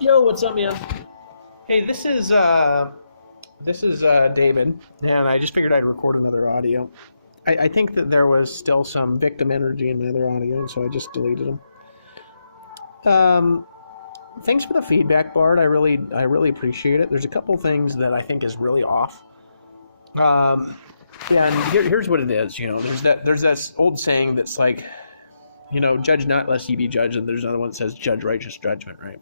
Yo, what's up, man? Hey, this is David, and I just figured I'd record another audio. I think that there was still some victim energy in my other audio, and so I just deleted them. Thanks for the feedback, Bart. I really appreciate it. There's a couple things that I think is really off. And here's what it is. There's that old saying that's like, judge not lest ye be judged, and there's another one that says judge righteous judgment, right?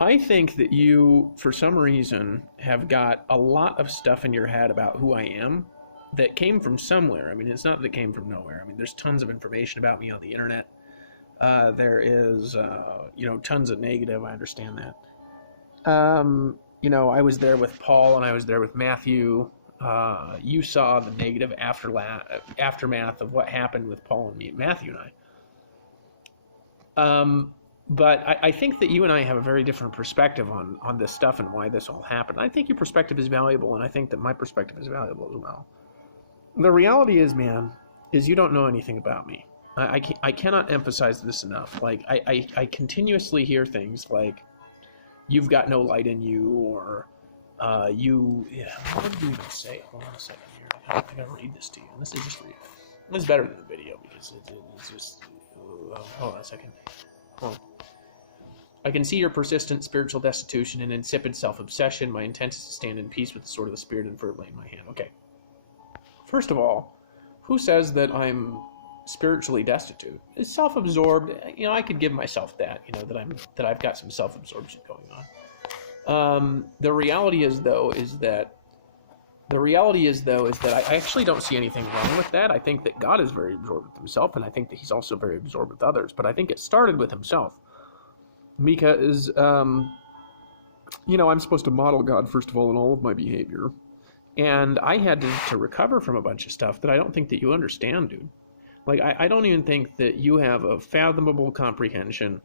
I think that you, for some reason, have got a lot of stuff in your head about who I am that came from somewhere. I mean, it's not that it came from nowhere. I mean, there's tons of information about me on the internet. There is, tons of negative. I understand that. I was there with Paul and I was there with Matthew. You saw the negative aftermath of what happened with Paul and me, Matthew and I. But I think that you and I have a very different perspective on this stuff and why this all happened. I think your perspective is valuable, and I think that my perspective is valuable as well. The reality is, man, is you don't know anything about me. I cannot emphasize this enough. Like, I continuously hear things like, you've got no light in you, or what did you even say? Hold on a second here. I gotta read this to you. This is just for you. This is better than the video, because it's just... hold on a second. Hold on. I can see your persistent spiritual destitution and insipid self-obsession. My intent is to stand in peace with the sword of the Spirit and verbally in my hand. Okay. First of all, who says that I'm spiritually destitute? It's self-absorbed. I could give myself that. That I've got some self-absorption going on. The reality is that I actually don't see anything wrong with that. I think that God is very absorbed with himself, and I think that he's also very absorbed with others. But I think it started with himself. Because, I'm supposed to model God, first of all, in all of my behavior. And I had to recover from a bunch of stuff that I don't think that you understand, dude. Like, I don't even think that you have a fathomable comprehension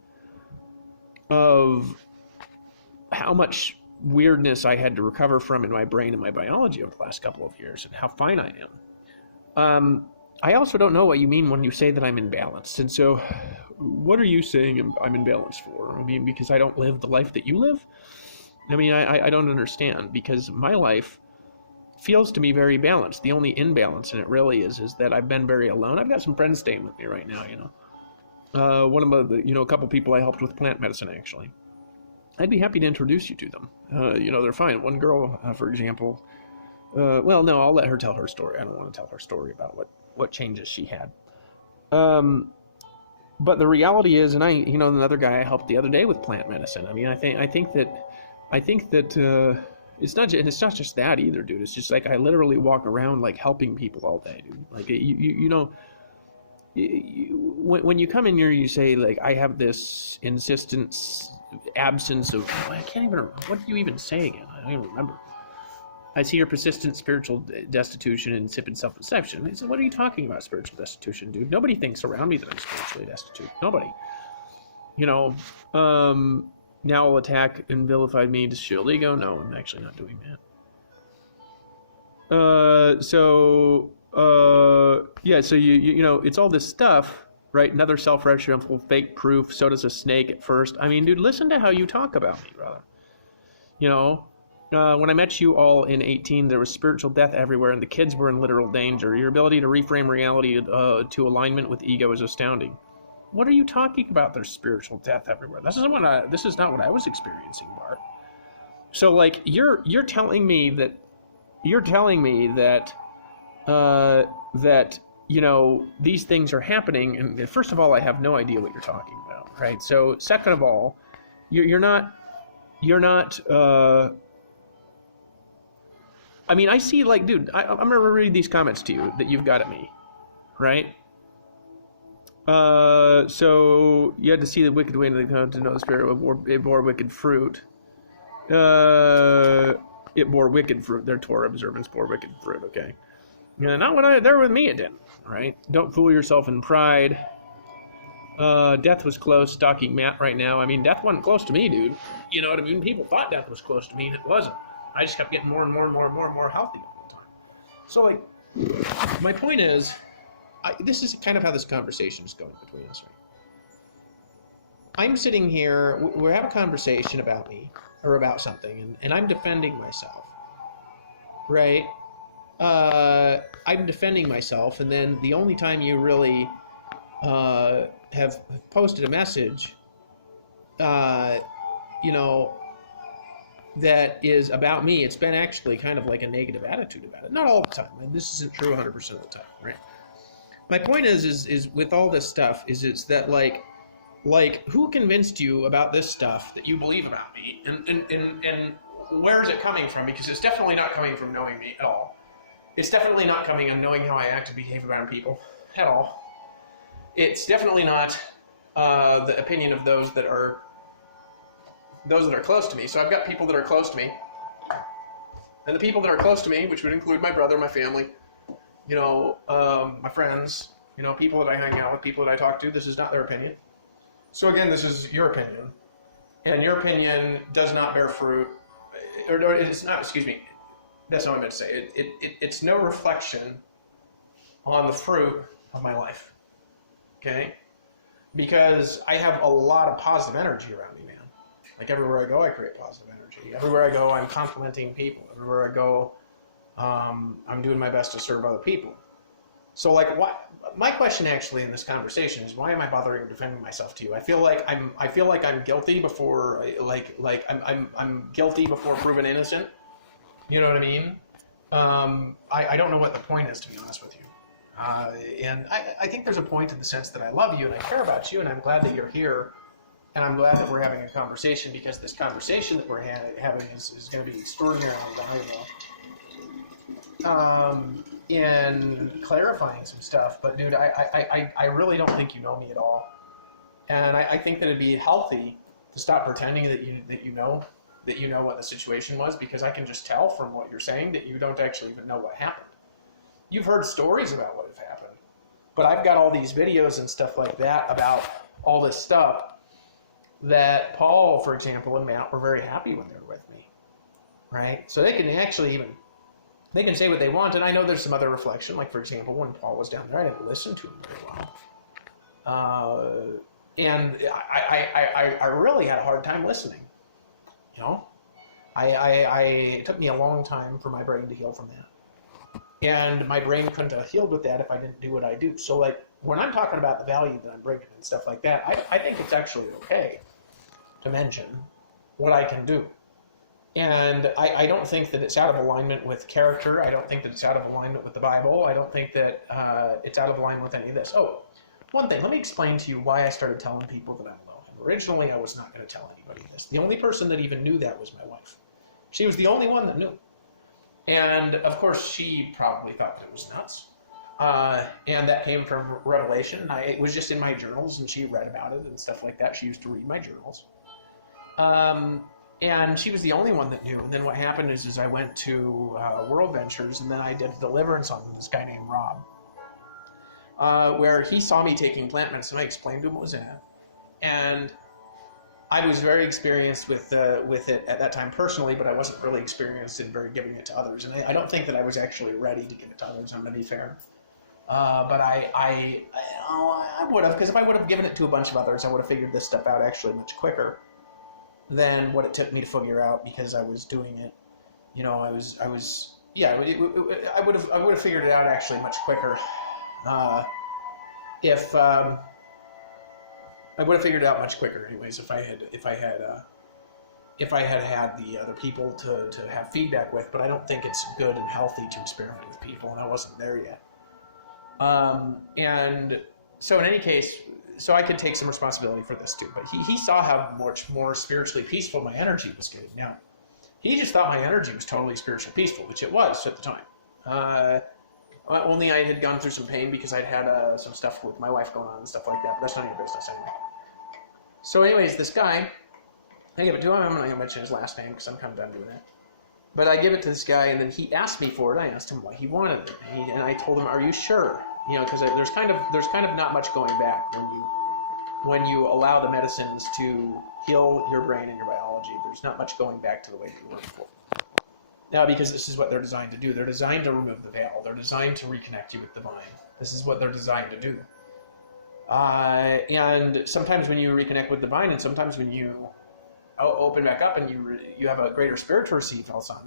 of how much weirdness I had to recover from in my brain and my biology over the last couple of years, and how fine I am. I also don't know what you mean when you say that I'm imbalanced. And so, what are you saying I'm imbalanced for? I mean, because I don't live the life that you live? I mean, I don't understand, because my life feels to me very balanced. The only imbalance in it really is that I've been very alone. I've got some friends staying with me right now, one of the, a couple people I helped with plant medicine, actually. I'd be happy to introduce you to them. They're fine. One girl, for example, well, no, I'll let her tell her story. I don't want to tell her story about what changes she had. But the reality is, and another guy I helped the other day with plant medicine. I mean, I think that it's not just that either, dude. It's just like I literally walk around like helping people all day, dude. Like when you come in here, you say like I have this absence of. I can't even. What did you even say again? I don't even remember. I see your persistent spiritual destitution and insipid self-deception. I said, what are you talking about, spiritual destitution, dude? Nobody thinks around me that I'm spiritually destitute. Nobody. Now will attack and vilify me to shield ego. No, I'm actually not doing that. So it's all this stuff, right? Another self-referential fake proof. So does a snake at first. I mean, dude, listen to how you talk about me, brother. When I met you all in 18, there was spiritual death everywhere, and the kids were in literal danger. Your ability to reframe reality to alignment with ego is astounding. What are you talking about? There's spiritual death everywhere. This is not what I was experiencing, Bart. So, like, you're telling me that these things are happening, and first of all, I have no idea what you're talking about, right? So, second of all, you're not. I mean, I see, like, dude, I'm going to read these comments to you that you've got at me, right? So, you had to see the wicked way to know the spirit, it bore wicked fruit. It bore wicked fruit. Their Torah observance bore wicked fruit, okay? Not when they're with me, it didn't, right? Don't fool yourself in pride. Death was close, stalking Matt right now. I mean, death wasn't close to me, dude. You know what I mean? People thought death was close to me, and it wasn't. I just kept getting more and more healthy all the time. So, like, my point is, this is kind of how this conversation is going between us, I'm sitting here, we're having a conversation about me or about something, and I'm defending myself, right? I'm defending myself, and then the only time you really have posted a message, you know, that is about me, it's been actually kind of like a negative attitude about it. Not all the time, and this isn't true 100% of the time, right? My point is with all this stuff, it's that like who convinced you about this stuff that you believe about me, and where is it coming from? Because it's definitely not coming from knowing me at all. It's definitely not coming from knowing how I act and behave around people at all. It's definitely not the opinion of those that are close to me. So I've got people that are close to me, and the people that are close to me, which would include my brother, my family, my friends, people that I hang out with, people that I talk to. This is not their opinion. So again, this is your opinion, and your opinion does not bear fruit, or it's not. Excuse me, that's not what I meant to say. It's no reflection on the fruit of my life. Okay, because I have a lot of positive energy around me, man. Like everywhere I go, I create positive energy. Everywhere I go, I'm complimenting people. Everywhere I go, I'm doing my best to serve other people. So, like, what? My question actually in this conversation is, why am I bothering defending myself to you? I feel like I'm guilty before, I'm guilty before proven innocent. You know what I mean? I don't know what the point is, to be honest with you. And I think there's a point in the sense that I love you and I care about you, and I'm glad that you're here, and I'm glad that we're having a conversation, because this conversation that we're having is going to be extraordinarily valuable in clarifying some stuff. But dude, I really don't think you know me at all, and I think that it'd be healthy to stop pretending that you know what the situation was, because I can just tell from what you're saying that you don't actually even know what happened. You've heard stories about what has happened, but I've got all these videos and stuff like that about all this stuff that Paul, for example, and Matt were very happy when they were with me, right? So they can actually they can say what they want, and I know there's some other reflection, like for example, when Paul was down there, I didn't listen to him very well. And I really had a hard time listening, it took me a long time for my brain to heal from that. And my brain couldn't have healed with that if I didn't do what I do. So, like, when I'm talking about the value that I'm bringing and stuff like that, I think it's actually okay to mention what I can do. And I don't think that it's out of alignment with character. I don't think that it's out of alignment with the Bible. I don't think that it's out of alignment with any of this. Oh, one thing, let me explain to you why I started telling people that I'm low. Originally, I was not going to tell anybody this. The only person that even knew that was my wife. She was the only one that knew. And, of course, she probably thought that it was nuts. And that came from Revelation. It was just in my journals, and she read about it and stuff like that. She used to read my journals. And she was the only one that knew. And then what happened is I went to World Ventures, and then I did deliverance on this guy named Rob, where he saw me taking plant medicine. I explained to him what was in it. And I was very experienced with it at that time personally, but I wasn't really experienced in giving it to others. And I don't think that I was actually ready to give it to others, I'm going to be fair. But I would have, because if I would have given it to a bunch of others, I would have figured this stuff out actually much quicker than what it took me to figure out, because I was doing it. I would have figured it out actually much quicker if I would have figured it out much quicker, anyways, if I had had the other people to have feedback with. But I don't think it's good and healthy to experiment with people, and I wasn't there yet. And so in any case, so I could take some responsibility for this too. But he saw how much more spiritually peaceful my energy was getting. Now, he just thought my energy was totally spiritually peaceful, which it was at the time. Only I had gone through some pain because I'd had some stuff with my wife going on and stuff like that. But that's none of your business anyway. So anyways, this guy, I give it to him. I'm not going to mention his last name because I'm kind of done doing that. But I give it to this guy, and then he asked me for it. I asked him why he wanted it, and I told him, "Are you sure?" Because there's kind of not much going back when you allow the medicines to heal your brain and your biology. There's not much going back to the way you were before. Now, because this is what they're designed to do. They're designed to remove the veil. They're designed to reconnect you with the divine. This is what they're designed to do. And sometimes when you reconnect with divine, and sometimes when you open back up and you have a greater spirit to receive, Elson,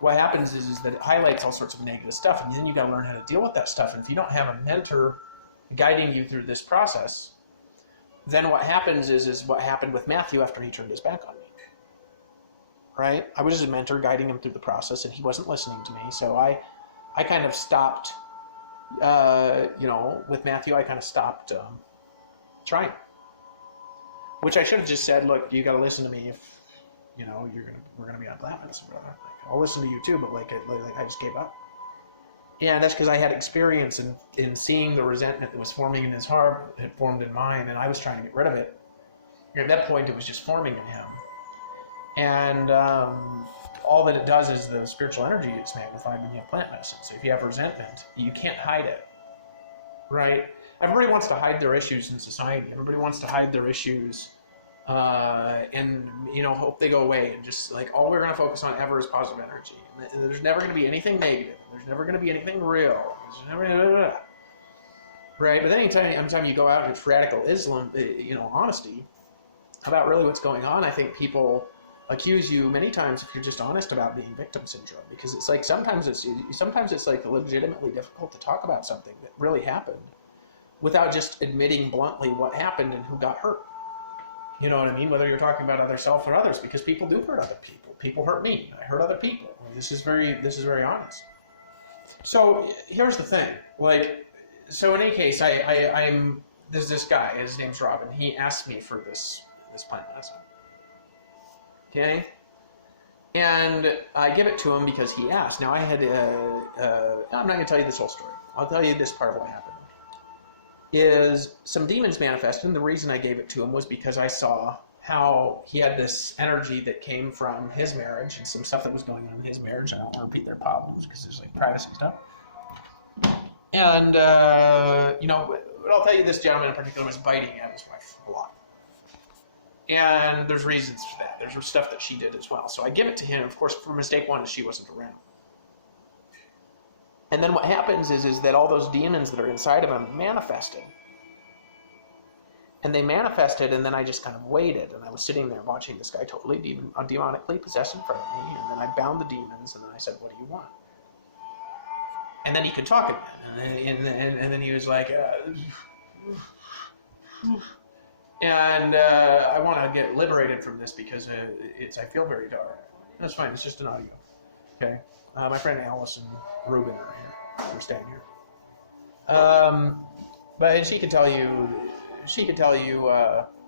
what happens is that it highlights all sorts of negative stuff, and then you got to learn how to deal with that stuff. And if you don't have a mentor guiding you through this process, then what happens is what happened with Matthew after he turned his back on me. Right? I was his mentor guiding him through the process, and he wasn't listening to me. So I kind of stopped, with Matthew, I kind of stopped trying. Which I should have just said, look, you got to listen to me if, we're going to be on Blackness, brother. Like, I'll listen to you too, but I just gave up. And that's because I had experience in seeing the resentment that was forming in his heart had formed in mine, and I was trying to get rid of it. And at that point, it was just forming in him. And all that it does is the spiritual energy is magnified when you have plant medicine. So if you have resentment, you can't hide it, right? Everybody wants to hide their issues in society. Everybody wants to hide their issues and, hope they go away. And just like all we're going to focus on ever is positive energy. And there's never going to be anything negative. There's never going to be anything real. There's never, right? But then anytime you go out and it's radical Islam, honesty about really what's going on, I think people accuse you many times if you're just honest about being victim syndrome, because it's like sometimes it's like legitimately difficult to talk about something that really happened without just admitting bluntly what happened and who got hurt. You know what I mean? Whether you're talking about other self or others, because people do hurt other people. People hurt me. I hurt other people. This is very honest. So here's the thing. So in any case, there's this guy. His name's Robin. He asked me for this plant medicine. Okay, and I give it to him because he asked. Now I had, I'm not going to tell you this whole story. I'll tell you this part of what happened. Is some demons manifested, and the reason I gave it to him was because I saw how he had this energy that came from his marriage and some stuff that was going on in his marriage. I don't want to repeat their problems because there's privacy stuff. And, but I'll tell you, this gentleman in particular was biting at his wife a lot. And there's reasons for that. There's stuff that she did as well. So I give it to him, of course, for mistake one is she wasn't around. And then what happens is that all those demons that are inside of him manifested. And they manifested, and then I just kind of waited. And I was sitting there watching this guy totally demonically possessed in front of me. And then I bound the demons, and then I said, what do you want? And then he could talk again. And then he was like, and I want to get liberated from this because I feel very dark. That's fine. It's just an audio. Okay. My friend Alice and Ruben are here. They're staying here. But she could tell you.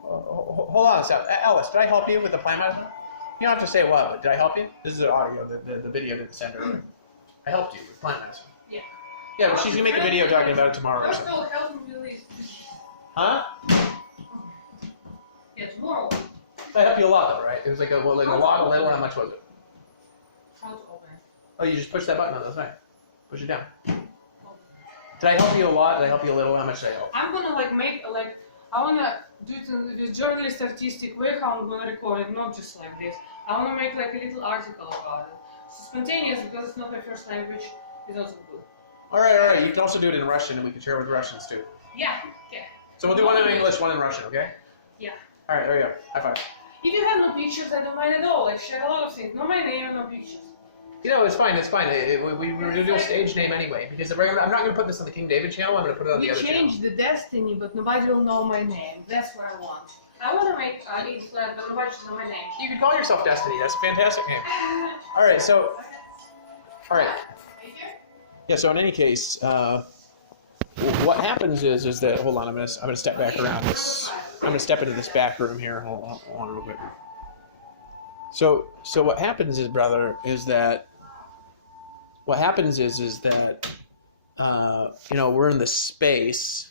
Hold on a second. Alice, did I help you with the plant medicine? You don't have to say what. But did I help you? This is the audio. The video didn't send her. I helped you with plant medicine. Yeah. Yeah, but she's gonna make a video talking about it tomorrow. Huh? Yeah, tomorrow. I helped you a lot, though, right? It was like a lot, a little. How much was it? How to open? Oh, you just push that button on. That's right. Push it down. Did I help you a lot? Did I help you a little? How much did I help? I'm gonna I wanna do it in the journalist artistic way. How I'm gonna record it, not just like this. I wanna make a little article about it. It's spontaneous because it's not my first language. It's also good. All right. You can also do it in Russian, and we can share it with Russians too. Yeah. So we'll do one in English, one in Russian, okay? Yeah. All right, there you go. High five. If you have no pictures, I don't mind at all. Share a lot of things. Not my name and no pictures. It's fine. We were going to do a stage name anyway, because I'm not going to put this on the King David channel. I'm going to put it on the other channel. We changed the destiny, but nobody will know my name. That's what I want. I want to make a lead flat, but nobody should know my name. You can call yourself Destiny. That's a fantastic name. All right, so... All right. Yeah, so in any case, what happens is that... Hold on, I'm gonna step back around this... I'm going to step into this back room here. Hold on real quick. So what happens is, brother, is that we're in the space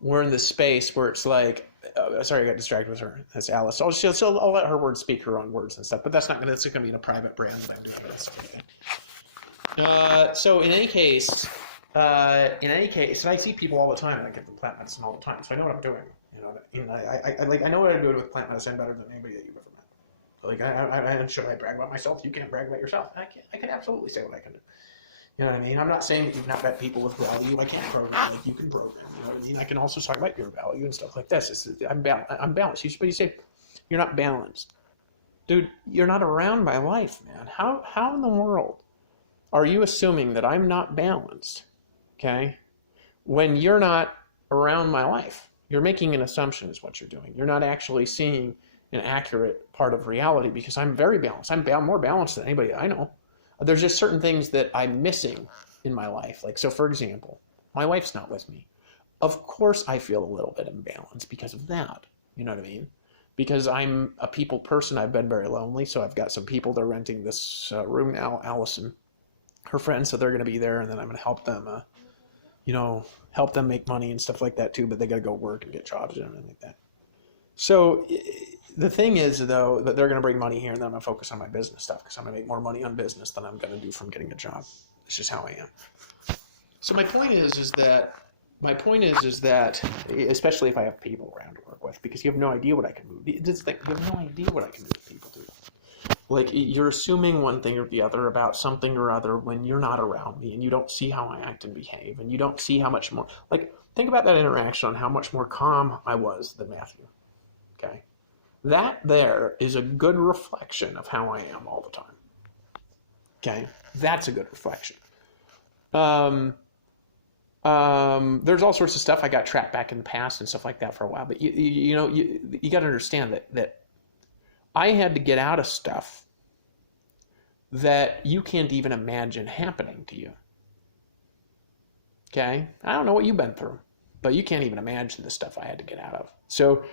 where it's like, sorry, I got distracted with her. That's Alice. So I'll let her speak her own words and stuff, but that's going to be in a private brand that I'm doing this. So in any case, and I see people all the time, and I give them plant medicine all the time, so I know what I'm doing. I know what I'm doing with plant medicine better than anybody that you've ever met. Should I brag about myself? You can't brag about yourself. I can absolutely say what I can do. You know what I mean? I'm not saying that you've not met people with value. I can't program like you can program. You know what I mean? I can also talk about your value and stuff like this. I'm balanced. But you say you're not balanced, dude. You're not around my life, man. How in the world are you assuming that I'm not balanced? Okay, when you're not around my life, you're making an assumption is what you're doing. You're not actually seeing an accurate part of reality, because I'm very balanced. I'm more balanced than anybody I know. There's just certain things that I'm missing in my life. Like, so for example, my wife's not with me. Of course I feel a little bit imbalanced because of that. You know what I mean? Because I'm a people person. I've been very lonely. So I've got some people that are renting this room now, Allison, her friends. So they're going to be there, and then I'm going to help them, help them make money and stuff like that too. But they got to go work and get jobs and everything like that. So the thing is, though, that they're going to bring money here, and then I'm going to focus on my business stuff, because I'm going to make more money on business than I'm going to do from getting a job. It's just how I am. So my point is that, especially if I have people around to work with, because you have no idea what I can move. You have no idea what I can do with people, dude. Like, you're assuming one thing or the other about something or other when you're not around me, and you don't see how I act and behave, and you don't see how much more. Like, think about that interaction on how much more calm I was than Matthew. Okay? That there is a good reflection of how I am all the time. Okay? That's a good reflection. There's all sorts of stuff. I got trapped back in the past and stuff like that for a while. But you got to understand that I had to get out of stuff that you can't even imagine happening to you. Okay? I don't know what you've been through, but you can't even imagine the stuff I had to get out of. So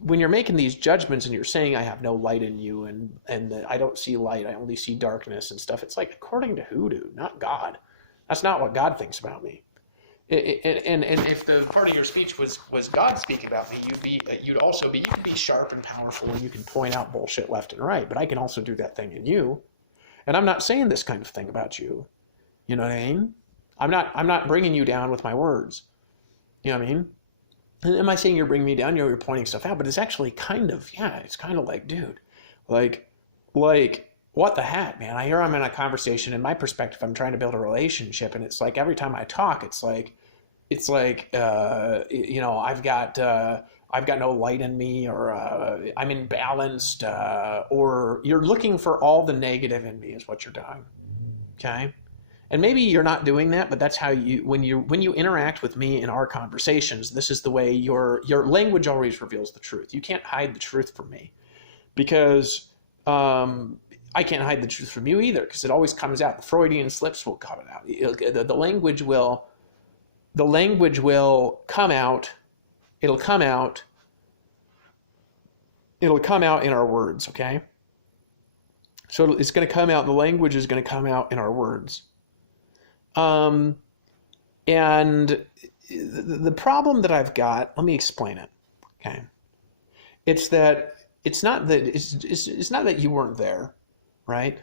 when you're making these judgments and you're saying I have no light in you, and that I don't see light, I only see darkness and stuff, it's like, according to who, dude? Not God. That's not what God thinks about me. And if the part of your speech was God speaking about me, you can be sharp and powerful, and you can point out bullshit left and right, but I can also do that thing in you. And I'm not saying this kind of thing about you. You know what I mean? I'm not bringing you down with my words. You know what I mean? Am I saying you're bringing me down? You're pointing stuff out, but it's actually it's kind of like, dude, like, what the heck, man? I'm in a conversation. In my perspective, I'm trying to build a relationship, and it's like every time I talk, it's like, I've got no light in me, or I'm imbalanced, or you're looking for all the negative in me is what you're doing. Okay. And maybe you're not doing that, but that's how when you interact with me in our conversations, this is the way your language always reveals the truth. You can't hide the truth from me, because I can't hide the truth from you either, because it always comes out. The Freudian slips will come out. The language will come out. It'll come out in our words. Okay. So it's going to come out. The language is going to come out in our words. And the problem that I've got, let me explain it. Okay. It's not that you weren't there, right?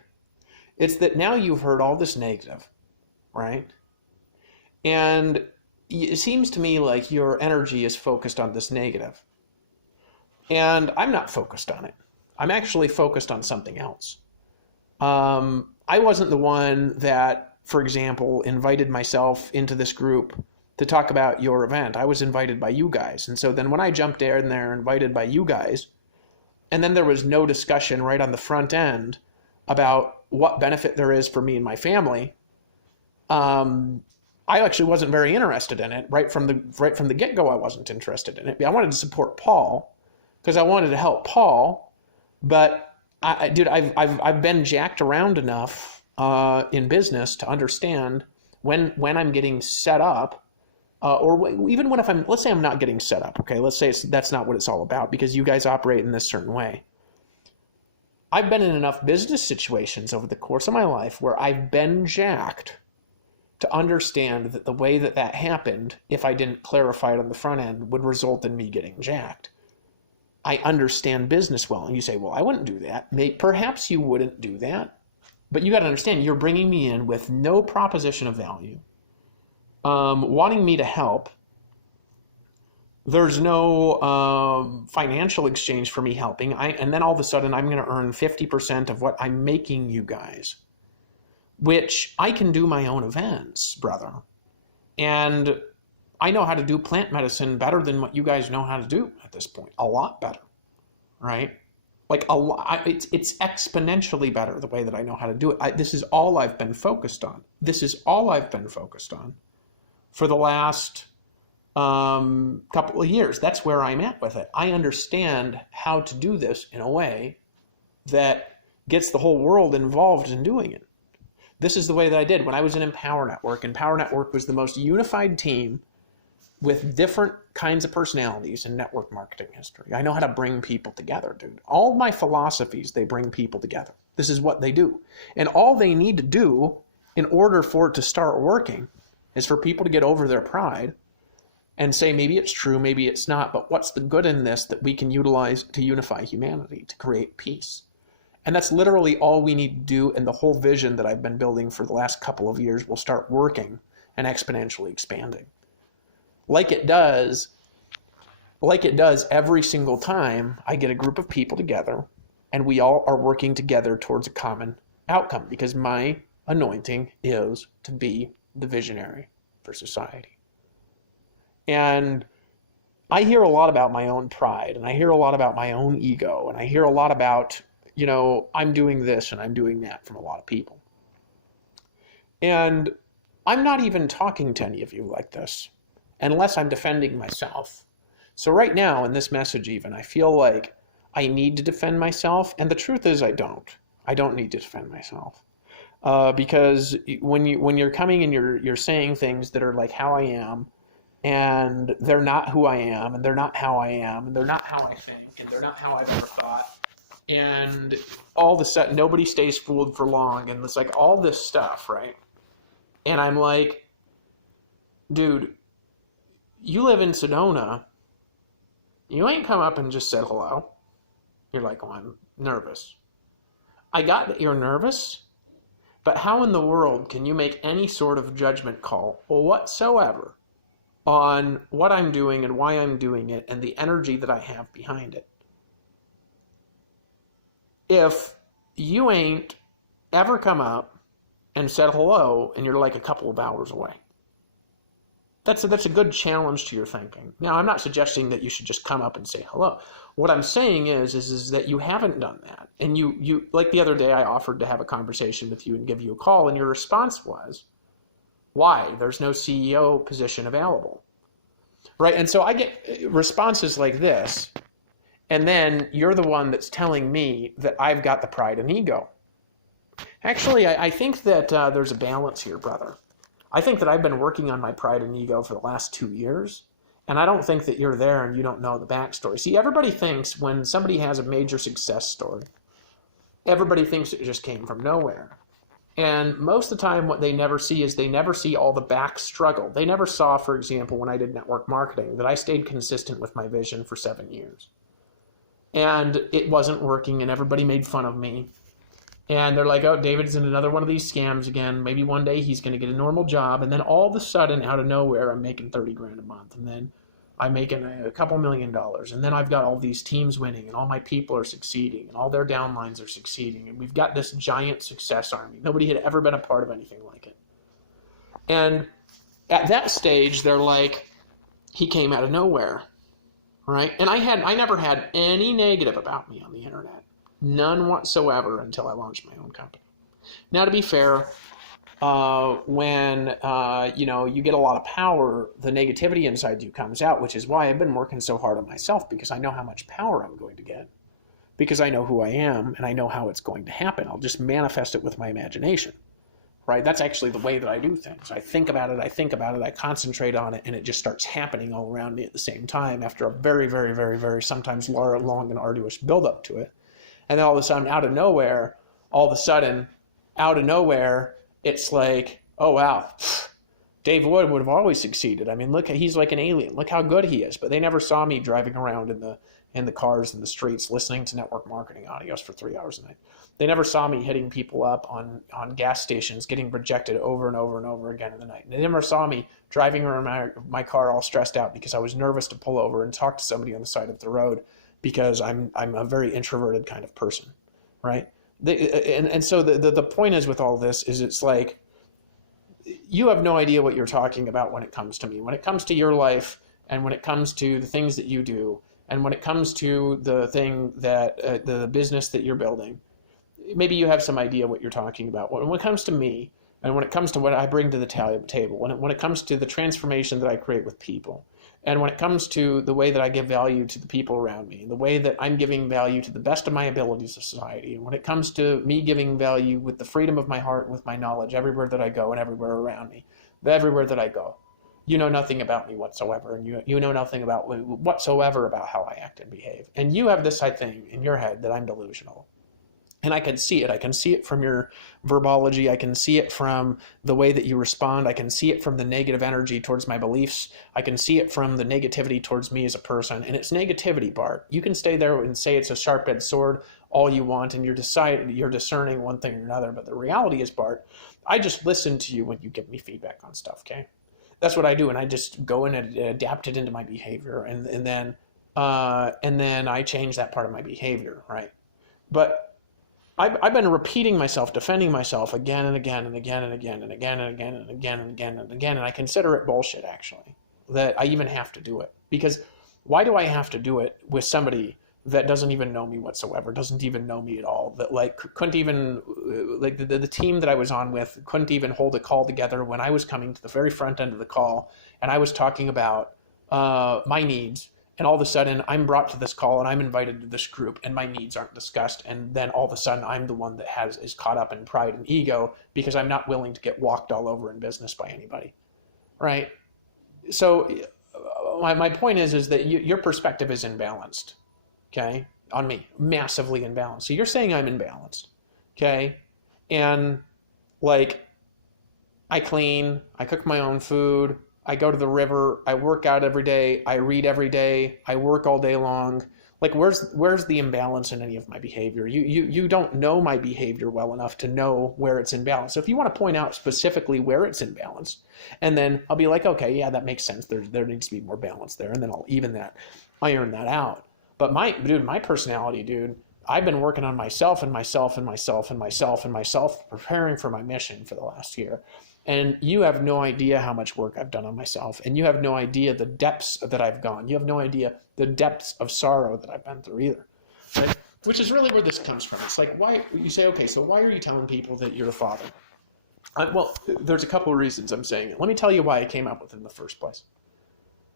It's that now you've heard all this negative, right? And it seems to me like your energy is focused on this negative. And I'm not focused on it. I'm actually focused on something else. I wasn't the one that, for example, invited myself into this group to talk about your event. I was invited by you guys. And so then when I jumped in there invited by you guys, and then there was no discussion right on the front end about what benefit there is for me and my family, I actually wasn't very interested in it. Right from the get-go, I wasn't interested in it. I wanted to support Paul because I wanted to help Paul, but I've been jacked around enough in business to understand when I'm getting set up, or even let's say I'm not getting set up. Okay, let's say that's not what it's all about, because you guys operate in this certain way. I've been in enough business situations over the course of my life where I've been jacked to understand that the way that happened, if I didn't clarify it on the front end, would result in me getting jacked. I understand business well. And you say, well, I wouldn't do that. Perhaps you wouldn't do that. But you got to understand, you're bringing me in with no proposition of value, wanting me to help. There's no financial exchange for me helping. And then all of a sudden, I'm going to earn 50% of what I'm making you guys. which I can do my own events, brother. And I know how to do plant medicine better than what you guys know how to do at this point. A lot better, right? Like a lot, it's exponentially better the way that I know how to do it. This is all I've been focused on. This is all I've been focused on for the last couple of years. That's where I'm at with it. I understand how to do this in a way that gets the whole world involved in doing it. This is the way that I did when I was in Empower Network, and Empower Network was the most unified team with different kinds of personalities in network marketing history. I know how to bring people together, dude. All my philosophies, they bring people together. This is what they do. And all they need to do in order for it to start working is for people to get over their pride and say, maybe it's true, maybe it's not, but what's the good in this that we can utilize to unify humanity, to create peace? And that's literally all we need to do, and the whole vision that I've been building for the last couple of years will start working and exponentially expanding. Like it does every single time I get a group of people together and we all are working together towards a common outcome, because my anointing is to be the visionary for society. And I hear a lot about my own pride, and I hear a lot about my own ego, and I hear a lot about, you know, I'm doing this and I'm doing that from a lot of people. And I'm not even talking to any of you like this unless I'm defending myself. So right now in this message even, I feel like I need to defend myself. And the truth is I don't need to defend myself. Because when you're coming and you're saying things that are like how I am, and they're not who I am, and they're not how I am, and they're not how I think, and they're not how I've ever thought, and all of a sudden nobody stays fooled for long, and it's like all this stuff, right? And I'm like, dude, you live in Sedona. You ain't come up and just said hello. You're like, oh, I'm nervous. I got that you're nervous, but how in the world can you make any sort of judgment call whatsoever on what I'm doing and why I'm doing it and the energy that I have behind it if you ain't ever come up and said hello and you're like a couple of hours away? That's a good challenge to your thinking. Now, I'm not suggesting that you should just come up and say hello. What I'm saying is that you haven't done that. And you like the other day, I offered to have a conversation with you and give you a call, and your response was, why? There's no CEO position available. Right? And so I get responses like this, and then you're the one that's telling me that I've got the pride and ego. Actually, I think that there's a balance here, brother. I think that I've been working on my pride and ego for the last 2 years, and I don't think that you're there and you don't know the backstory. See, everybody thinks when somebody has a major success story, everybody thinks it just came from nowhere. And most of the time what they never see is they never see all the back struggle. They never saw, for example, when I did network marketing, that I stayed consistent with my vision for 7 years. And it wasn't working, and everybody made fun of me. And they're like, oh, David's in another one of these scams again. Maybe one day he's going to get a normal job. And then all of a sudden, out of nowhere, I'm making $30,000 a month. And then I'm making a couple $1 million. And then I've got all these teams winning, and all my people are succeeding, and all their downlines are succeeding. And we've got this giant success army. Nobody had ever been a part of anything like it. And at that stage, they're like, he came out of nowhere, right? And I never had any negative about me on the internet. None whatsoever until I launched my own company. Now, to be fair, when you get a lot of power, the negativity inside you comes out, which is why I've been working so hard on myself, because I know how much power I'm going to get, because I know who I am and I know how it's going to happen. I'll just manifest it with my imagination, right? That's actually the way that I do things. I think about it, I concentrate on it, and it just starts happening all around me at the same time after a very, very, very, very sometimes long and arduous buildup to it. And then all of a sudden, out of nowhere, it's like, oh, wow, Dave Wood would have always succeeded. I mean, look, he's like an alien. Look how good he is. But they never saw me driving around in the cars in the streets listening to network marketing audios for 3 hours a night. They never saw me hitting people up on gas stations, getting rejected over and over and over again in the night. They never saw me driving around my car all stressed out because I was nervous to pull over and talk to somebody on the side of the road, because I'm a very introverted kind of person, right? So the point is with all this is it's like, you have no idea what you're talking about when it comes to me, when it comes to your life, and when it comes to the things that you do, and when it comes to the thing that the business that you're building. Maybe you have some idea what you're talking about. When it comes to me, and when it comes to what I bring to the table, when it comes to the transformation that I create with people, and when it comes to the way that I give value to the people around me, and the way that I'm giving value to the best of my abilities to society, and when it comes to me giving value with the freedom of my heart, with my knowledge, everywhere that I go and everywhere around me, everywhere that I go, you know nothing about me whatsoever, and you know nothing about whatsoever about how I act and behave. And you have this thing in your head that I'm delusional. And I can see it. I can see it from your verbology. I can see it from the way that you respond. I can see it from the negative energy towards my beliefs. I can see it from the negativity towards me as a person. And it's negativity, Bart. You can stay there and say it's a sharp-edged sword all you want, and you're discerning one thing or another. But the reality is, Bart, I just listen to you when you give me feedback on stuff, okay? That's what I do, and I just go in and adapt it into my behavior, and then I change that part of my behavior, right? But I've been repeating myself, defending myself again and again and again and again and again and again and again and again and again, and I consider it bullshit, actually, that I even have to do it. Because why do I have to do it with somebody that doesn't even know me whatsoever, doesn't even know me at all, that couldn't even, the team that I was on with couldn't even hold a call together when I was coming to the very front end of the call, and I was talking about my needs. And all of a sudden, I'm brought to this call, and I'm invited to this group, and my needs aren't discussed. And then all of a sudden, I'm the one that is caught up in pride and ego because I'm not willing to get walked all over in business by anybody, right? So my point is that your perspective is imbalanced, okay, on me, massively imbalanced. So you're saying I'm imbalanced, okay? And I clean, I cook my own food, I go to the river, I work out every day, I read every day, I work all day long. Where's the imbalance in any of my behavior? You don't know my behavior well enough to know where it's imbalanced. So if you want to point out specifically where it's imbalanced, and then I'll be like, okay, yeah, that makes sense. There needs to be more balance there, and then I'll iron that out. But my personality, dude, I've been working on myself, preparing for my mission for the last year. And you have no idea how much work I've done on myself. And you have no idea the depths that I've gone. You have no idea the depths of sorrow that I've been through either. Right? Which is really where this comes from. It's like, why you say, okay, so why are you telling people that you're a father? Well, there's a couple of reasons I'm saying it. Let me tell you why I came out with it in the first place.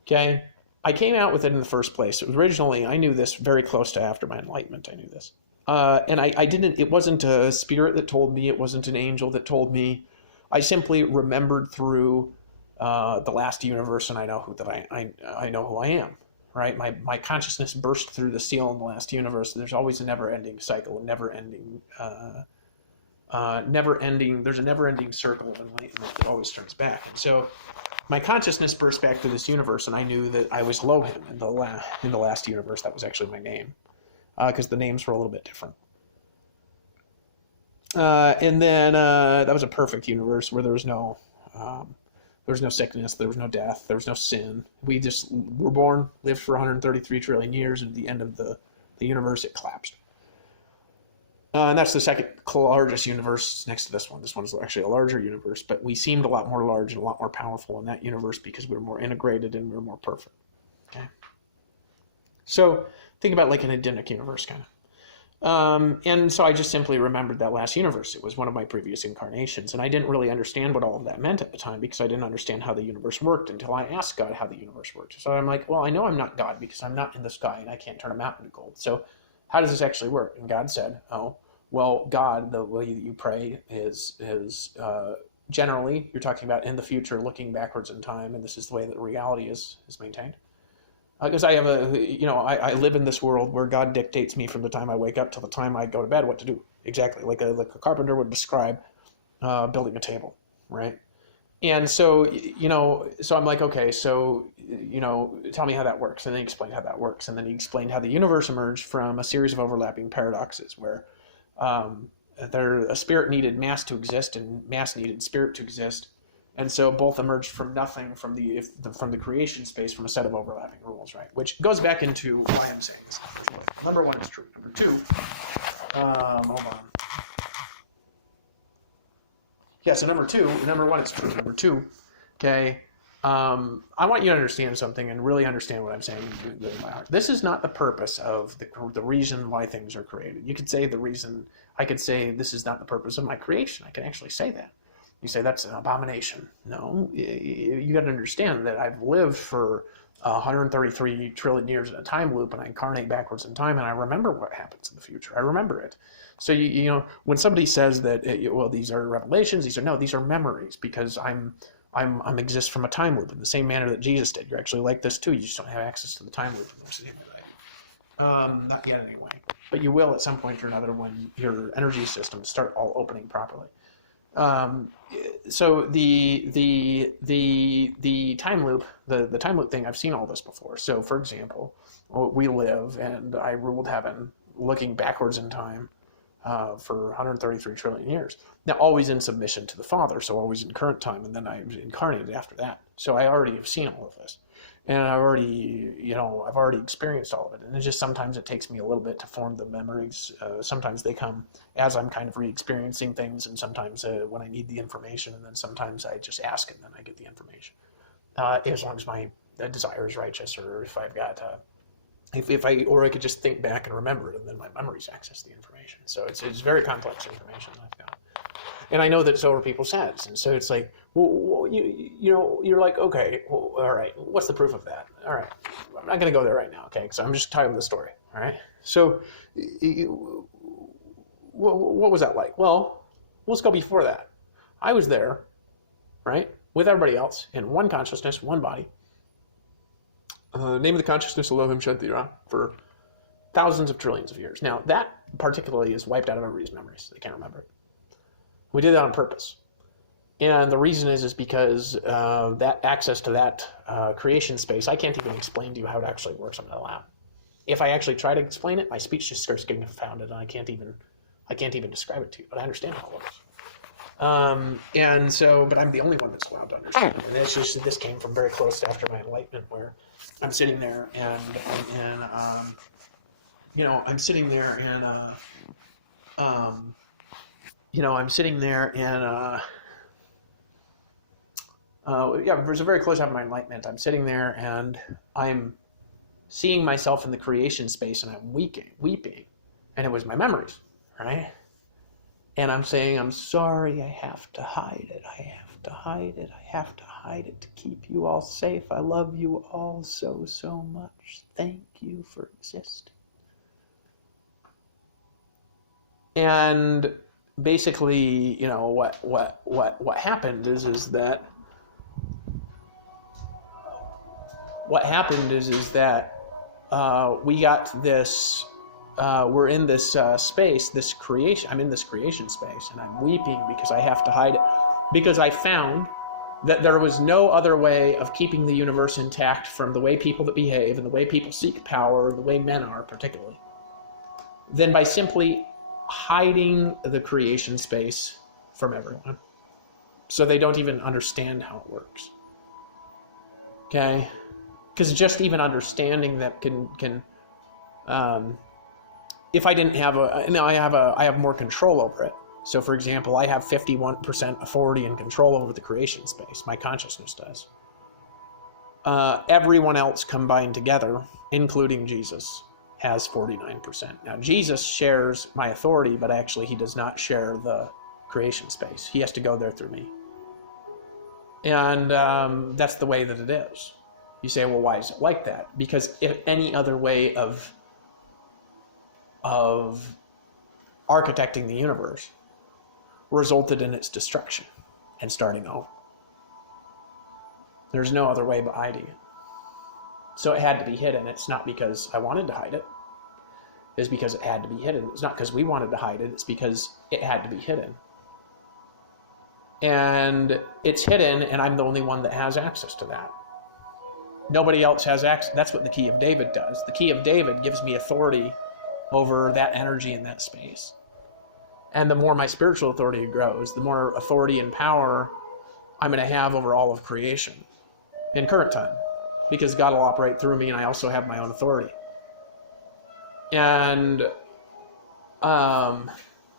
Okay? I came out with it in the first place. Originally, I knew this very close to after my enlightenment. I knew this. And I didn't, it wasn't a spirit that told me. It wasn't an angel that told me. I simply remembered through the last universe, and I know I know who I am, right? My consciousness burst through the seal in the last universe. There's always a never-ending cycle, a never-ending. There's a never-ending circle of enlightenment that always turns back. And so, my consciousness burst back through this universe, and I knew that I was Lohim in the last universe. That was actually my name, because the names were a little bit different. And then that was a perfect universe where there was no sickness, there was no death, there was no sin. We just were born, lived for 133 trillion years, and at the end of the universe, it collapsed. And that's the second largest universe next to this one. This one is actually a larger universe, but we seemed a lot more large and a lot more powerful in that universe because we were more integrated and we were more perfect. Okay. So think about like an Edenic universe, kind of. And so I just simply remembered that last universe. It was one of my previous incarnations, and I didn't really understand what all of that meant at the time because I didn't understand how the universe worked until I asked God how the universe worked. So I'm like, well, I know I'm not God because I'm not in the sky and I can't turn a mountain to gold. So how does this actually work? And God said, oh, well, God, the way that you pray is generally, you're talking about in the future, looking backwards in time, and this is the way that reality is maintained. Because I have I live in this world where God dictates me from the time I wake up till the time I go to bed what to do. Exactly, like a carpenter would describe building a table, right? And so, so I'm like, okay, so, tell me how that works. And then he explained how that works. And then he explained how the universe emerged from a series of overlapping paradoxes where a spirit needed mass to exist and mass needed spirit to exist. And so both emerged from nothing, from the creation space, from a set of overlapping rules, right? Which goes back into why I'm saying this. Number one, it's true. Number two, hold on. Yeah, so number one, it's true. Number two, okay, I want you to understand something and really understand what I'm saying in my heart. This is not the purpose of the reason why things are created. You could say I could say this is not the purpose of my creation. I can actually say that. You say that's an abomination. No, you got to understand that I've lived for 133 trillion years in a time loop, and I incarnate backwards in time, and I remember what happens in the future. I remember it. So you know, when somebody says that, well, these are revelations, these are memories, because I'm exist from a time loop in the same manner that Jesus did. You're actually like this too. You just don't have access to the time loop in the same way. Not yet anyway, but you will at some point or another when your energy systems start all opening properly. So the time loop, the time loop thing, I've seen all this before. So for example, we live, and I ruled heaven looking backwards in time for 133 trillion years. Now, always in submission to the Father, so always in current time, and then I was incarnated after that. So I already have seen all of this, and I've already experienced all of it. And it's just sometimes it takes me a little bit to form the memories. Sometimes they come as I'm kind of re-experiencing things, and sometimes when I need the information, and then sometimes I just ask and then I get the information. As long as my desire is righteous, or if I've got I could just think back and remember it, and then my memories access the information. So it's very complex information that I've got. And I know that so are people's heads. And so it's like, well, you're like, okay, well, all right, what's the proof of that? All right, I'm not going to go there right now, okay, because I'm just telling the story, all right? So what was that like? Well, let's go before that. I was there, right, with everybody else in one consciousness, one body. Name of the consciousness, Elohim Shantira, for thousands of trillions of years. Now, that particularly is wiped out of everybody's memories. They can't remember it. We did that on purpose. And the reason is because that access to that creation space, I can't even explain to you how it actually works in the lab. If I actually try to explain it, my speech just starts getting confounded, and I can't even describe it to you, but I understand how it works. But I'm the only one that's allowed to understand. And it's just, this came from very close after my enlightenment, where I'm sitting there and I'm sitting there it was a very close after my enlightenment. I'm sitting there and I'm seeing myself in the creation space, and I'm weeping, and it was my memories, right? And I'm saying, I'm sorry, I have to hide it. I have to hide it. I have to hide it to keep you all safe. I love you all so, so much. Thank you for existing. And basically, what happened is that we got this. We're in this space, this creation. I'm in this creation space, and I'm weeping because I have to hide it. Because I found that there was no other way of keeping the universe intact from the way people that behave and the way people seek power, the way men are particularly, than by simply hiding the creation space from everyone, so they don't even understand how it works. Okay, because just even understanding that can if I didn't have I have more control over it. So for example, I have 51% authority and control over the creation space. My consciousness does. Everyone else combined together, including Jesus, has 49%. Now Jesus shares my authority, but actually he does not share the creation space. He has to go there through me. And that's the way that it is. You say, well, why is it like that? Because if any other way of architecting the universe resulted in its destruction and starting over. There's no other way but hiding it. So it had to be hidden. It's not because I wanted to hide it. It's because it had to be hidden. It's not because we wanted to hide it. It's because it had to be hidden. And it's hidden, and I'm the only one that has access to that. Nobody else has access. That's what the key of David does. The key of David gives me authority over that energy in that space. And the more my spiritual authority grows, the more authority and power I'm going to have over all of creation in current time, because God will operate through me, and I also have my own authority. And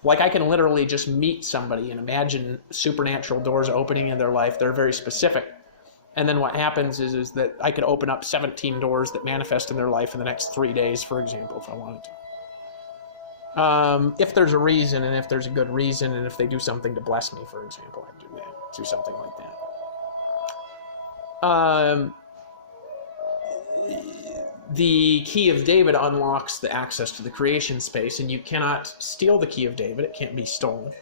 Like I can literally just meet somebody and imagine supernatural doors opening in their life. They're very specific. And then what happens is that I could open up 17 doors that manifest in their life in the next 3 days, for example, if I wanted to. If there's a reason, and if there's a good reason, and if they do something to bless me, for example, I'd do that. Do something like that. The key of David unlocks the access to the creation space, and you cannot steal the key of David. It can't be stolen.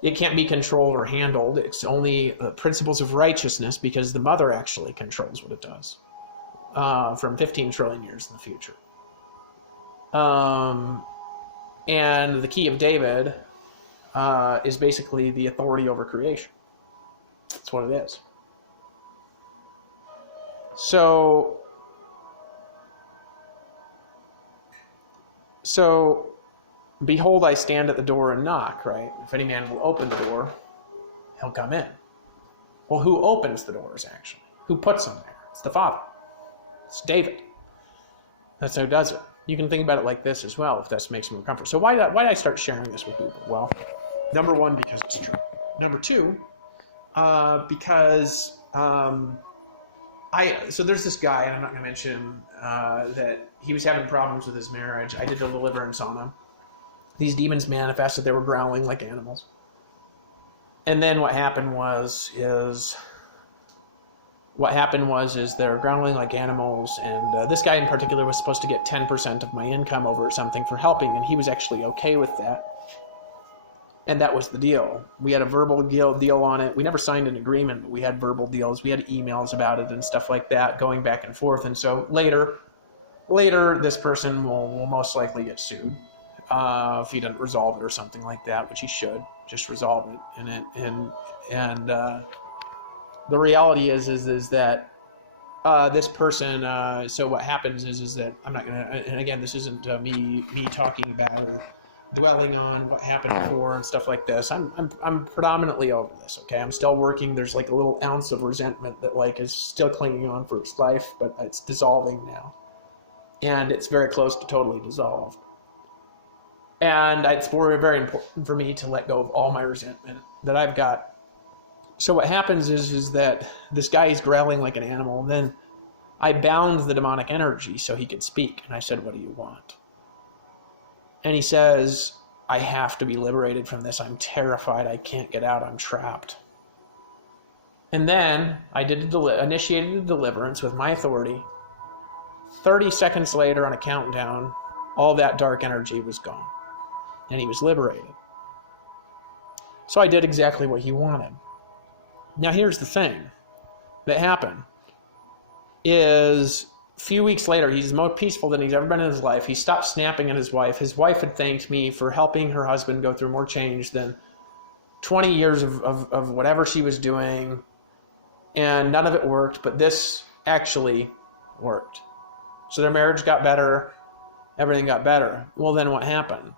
It can't be controlled or handled. It's only principles of righteousness, because the mother actually controls what it does from 15 trillion years in the future. And the key of David is basically the authority over creation. That's what it is. So, behold, I stand at the door and knock, right? If any man will open the door, he'll come in. Well, who opens the doors, actually? Who puts them there? It's the Father. It's David. That's who does it. You can think about it like this as well, if that makes more comfort. So why did I start sharing this with people? Well, number one, because it's true. Number two, because so there's this guy, and I'm not going to mention him, that he was having problems with his marriage. I did a deliverance on him. These demons manifested. They were growling like animals. And then what happened was they're growling like animals, and this guy in particular was supposed to get 10% of my income over something for helping, and he was actually okay with that. And that was the deal. We had a verbal deal on it. We never signed an agreement, but we had verbal deals. We had emails about it and stuff like that, going back and forth. And so later, this person will most likely get sued if he doesn't resolve it or something like that, which he should. Just resolve it. And the reality is that this person. So what happens is that I'm not gonna. And again, this isn't me talking about or dwelling on what happened before and stuff like this. I'm predominantly over this. Okay, I'm still working. There's like a little ounce of resentment that like is still clinging on for its life, but it's dissolving now, and it's very close to totally dissolved. And it's very important for me to let go of all my resentment that I've got. So what happens is that this guy is growling like an animal, and then I bound the demonic energy so he could speak. And I said, "What do you want?" And he says, "I have to be liberated from this. I'm terrified. I can't get out. I'm trapped." And then I initiated a deliverance with my authority. 30 seconds later on a countdown, all that dark energy was gone. And he was liberated. So I did exactly what he wanted. Now here's the thing that happened is a few weeks later, he's more peaceful than he's ever been in his life. He stopped snapping at his wife. His wife had thanked me for helping her husband go through more change than 20 years of whatever she was doing. And none of it worked, but this actually worked. So their marriage got better. Everything got better. Well, then what happened?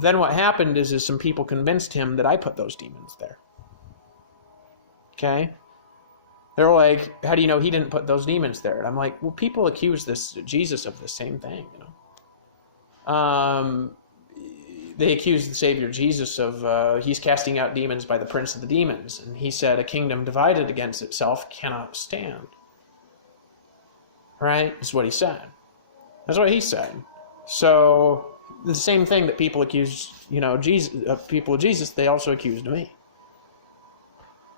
Then what happened is some people convinced him that I put those demons there. Okay? They're like, "How do you know he didn't put those demons there?" And I'm like, well, people accuse Jesus of the same thing, you know. They accused the Savior Jesus of, he's casting out demons by the prince of the demons. And he said, "A kingdom divided against itself cannot stand." Right? That's what he said. That's what he said. So the same thing that people accused, people of Jesus, they also accused me.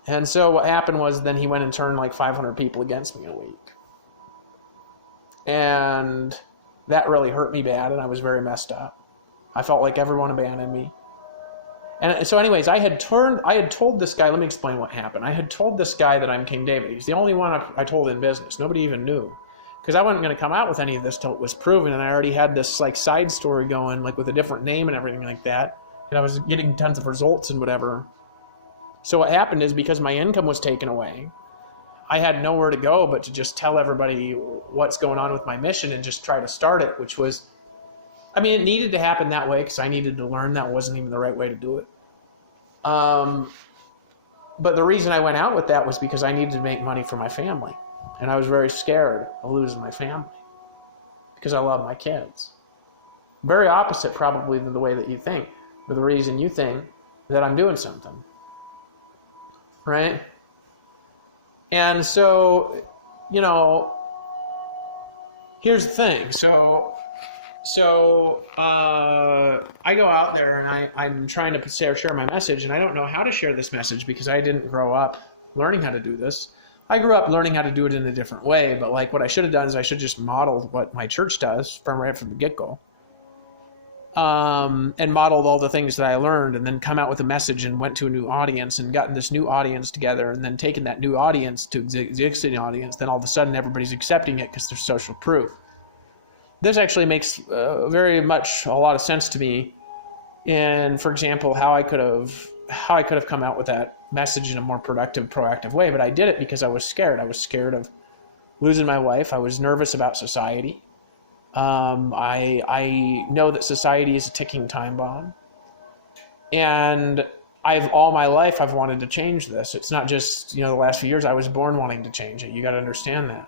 And so what happened was then he went and turned like 500 people against me in a week. And that really hurt me bad, and I was very messed up. I felt like everyone abandoned me. And so anyways, I had told this guy, let me explain what happened. I had told this guy that I'm King David. He's the only one I told in business. Nobody even knew. Because I wasn't going to come out with any of this till it was proven, and I already had this like side story going, like with a different name and everything like that. And I was getting tons of results and whatever. So what happened is because my income was taken away, I had nowhere to go but to just tell everybody what's going on with my mission and just try to start it, which was, it needed to happen that way because I needed to learn that wasn't even the right way to do it. But the reason I went out with that was because I needed to make money for my family. And I was very scared of losing my family because I love my kids. Very opposite probably than the way that you think, or the reason you think that I'm doing something. Right? And so, here's the thing. So I go out there and I'm trying to share my message, and I don't know how to share this message because I didn't grow up learning how to do this. I grew up learning how to do it in a different way, but like what I should have done is I should just model what my church does right from the get-go. And modeled all the things that I learned, and then come out with a message and went to a new audience and gotten this new audience together, and then taken that new audience to the existing audience. Then all of a sudden everybody's accepting it because there's social proof. This actually makes very much a lot of sense to me. And for example, how I could have come out with that message in a more productive, proactive way, but I did it because I was scared. I was scared of losing my wife. I was nervous about society. I know that society is a ticking time bomb, and all my life I've wanted to change this. It's not just, the last few years. I was born wanting to change it. You got to understand that.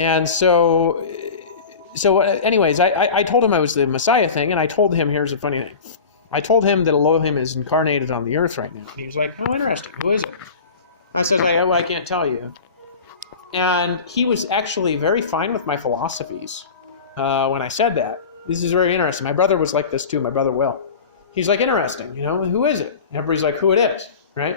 And so anyways, I told him I was the Messiah thing, and I told him, here's the funny thing. I told him that Elohim is incarnated on the earth right now. He was like, oh, interesting. Who is it? I said, well, I can't tell you. And he was actually very fine with my philosophies. When I said that. This is very interesting. My brother was like this too, my brother Will. He's like, interesting, who is it? And everybody's like, who it is, right?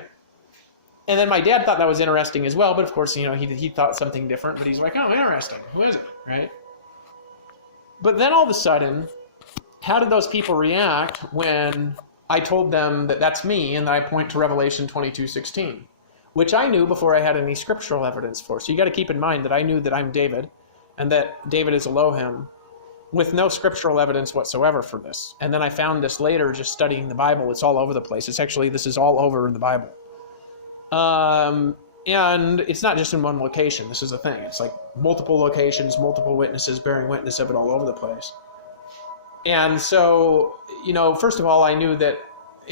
And then my dad thought that was interesting as well, but of course, he thought something different, but he's like, oh, interesting, who is it, right? But then all of a sudden, how did those people react when I told them that that's me, and I point to Revelation 22:16, which I knew before I had any scriptural evidence for. So you got to keep in mind that I knew that I'm David, and that David is Elohim, with no scriptural evidence whatsoever for this. And then I found this later just studying the Bible. It's all over the place. This is all over in the Bible. And it's not just in one location. This is the thing. It's like multiple locations, multiple witnesses bearing witness of it all over the place. And so, first of all, I knew that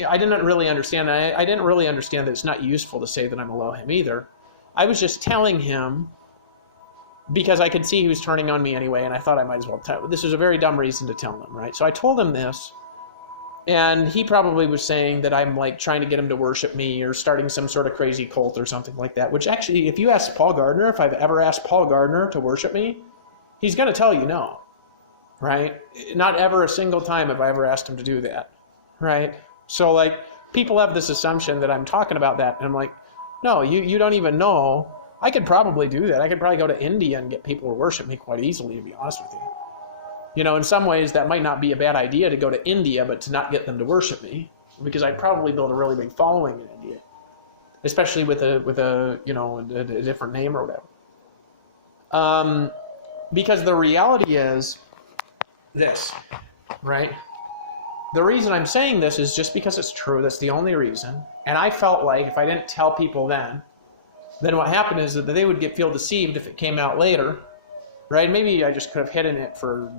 I didn't really understand. I didn't really understand that it's not useful to say that I'm Elohim either. I was just telling him because I could see he was turning on me anyway, and I thought I might as well tell. This was a very dumb reason to tell him, right? So I told him this, and he probably was saying that I'm like trying to get him to worship me or starting some sort of crazy cult or something like that, which actually, if you ask Paul Gardner, if I've ever asked Paul Gardner to worship me, he's going to tell you no, right? Not ever a single time have I ever asked him to do that, right? So like people have this assumption that I'm talking about that, and I'm like, no, you don't even know. I could probably do that. I could probably go to India and get people to worship me quite easily, to be honest with you. In some ways that might not be a bad idea to go to India, but to not get them to worship me, because I'd probably build a really big following in India, especially with a different name or whatever. Because the reality is this, right? The reason I'm saying this is just because it's true. That's the only reason. And I felt like if I didn't tell people then what happened is that they would feel deceived if it came out later, right? Maybe I just could have hidden it for,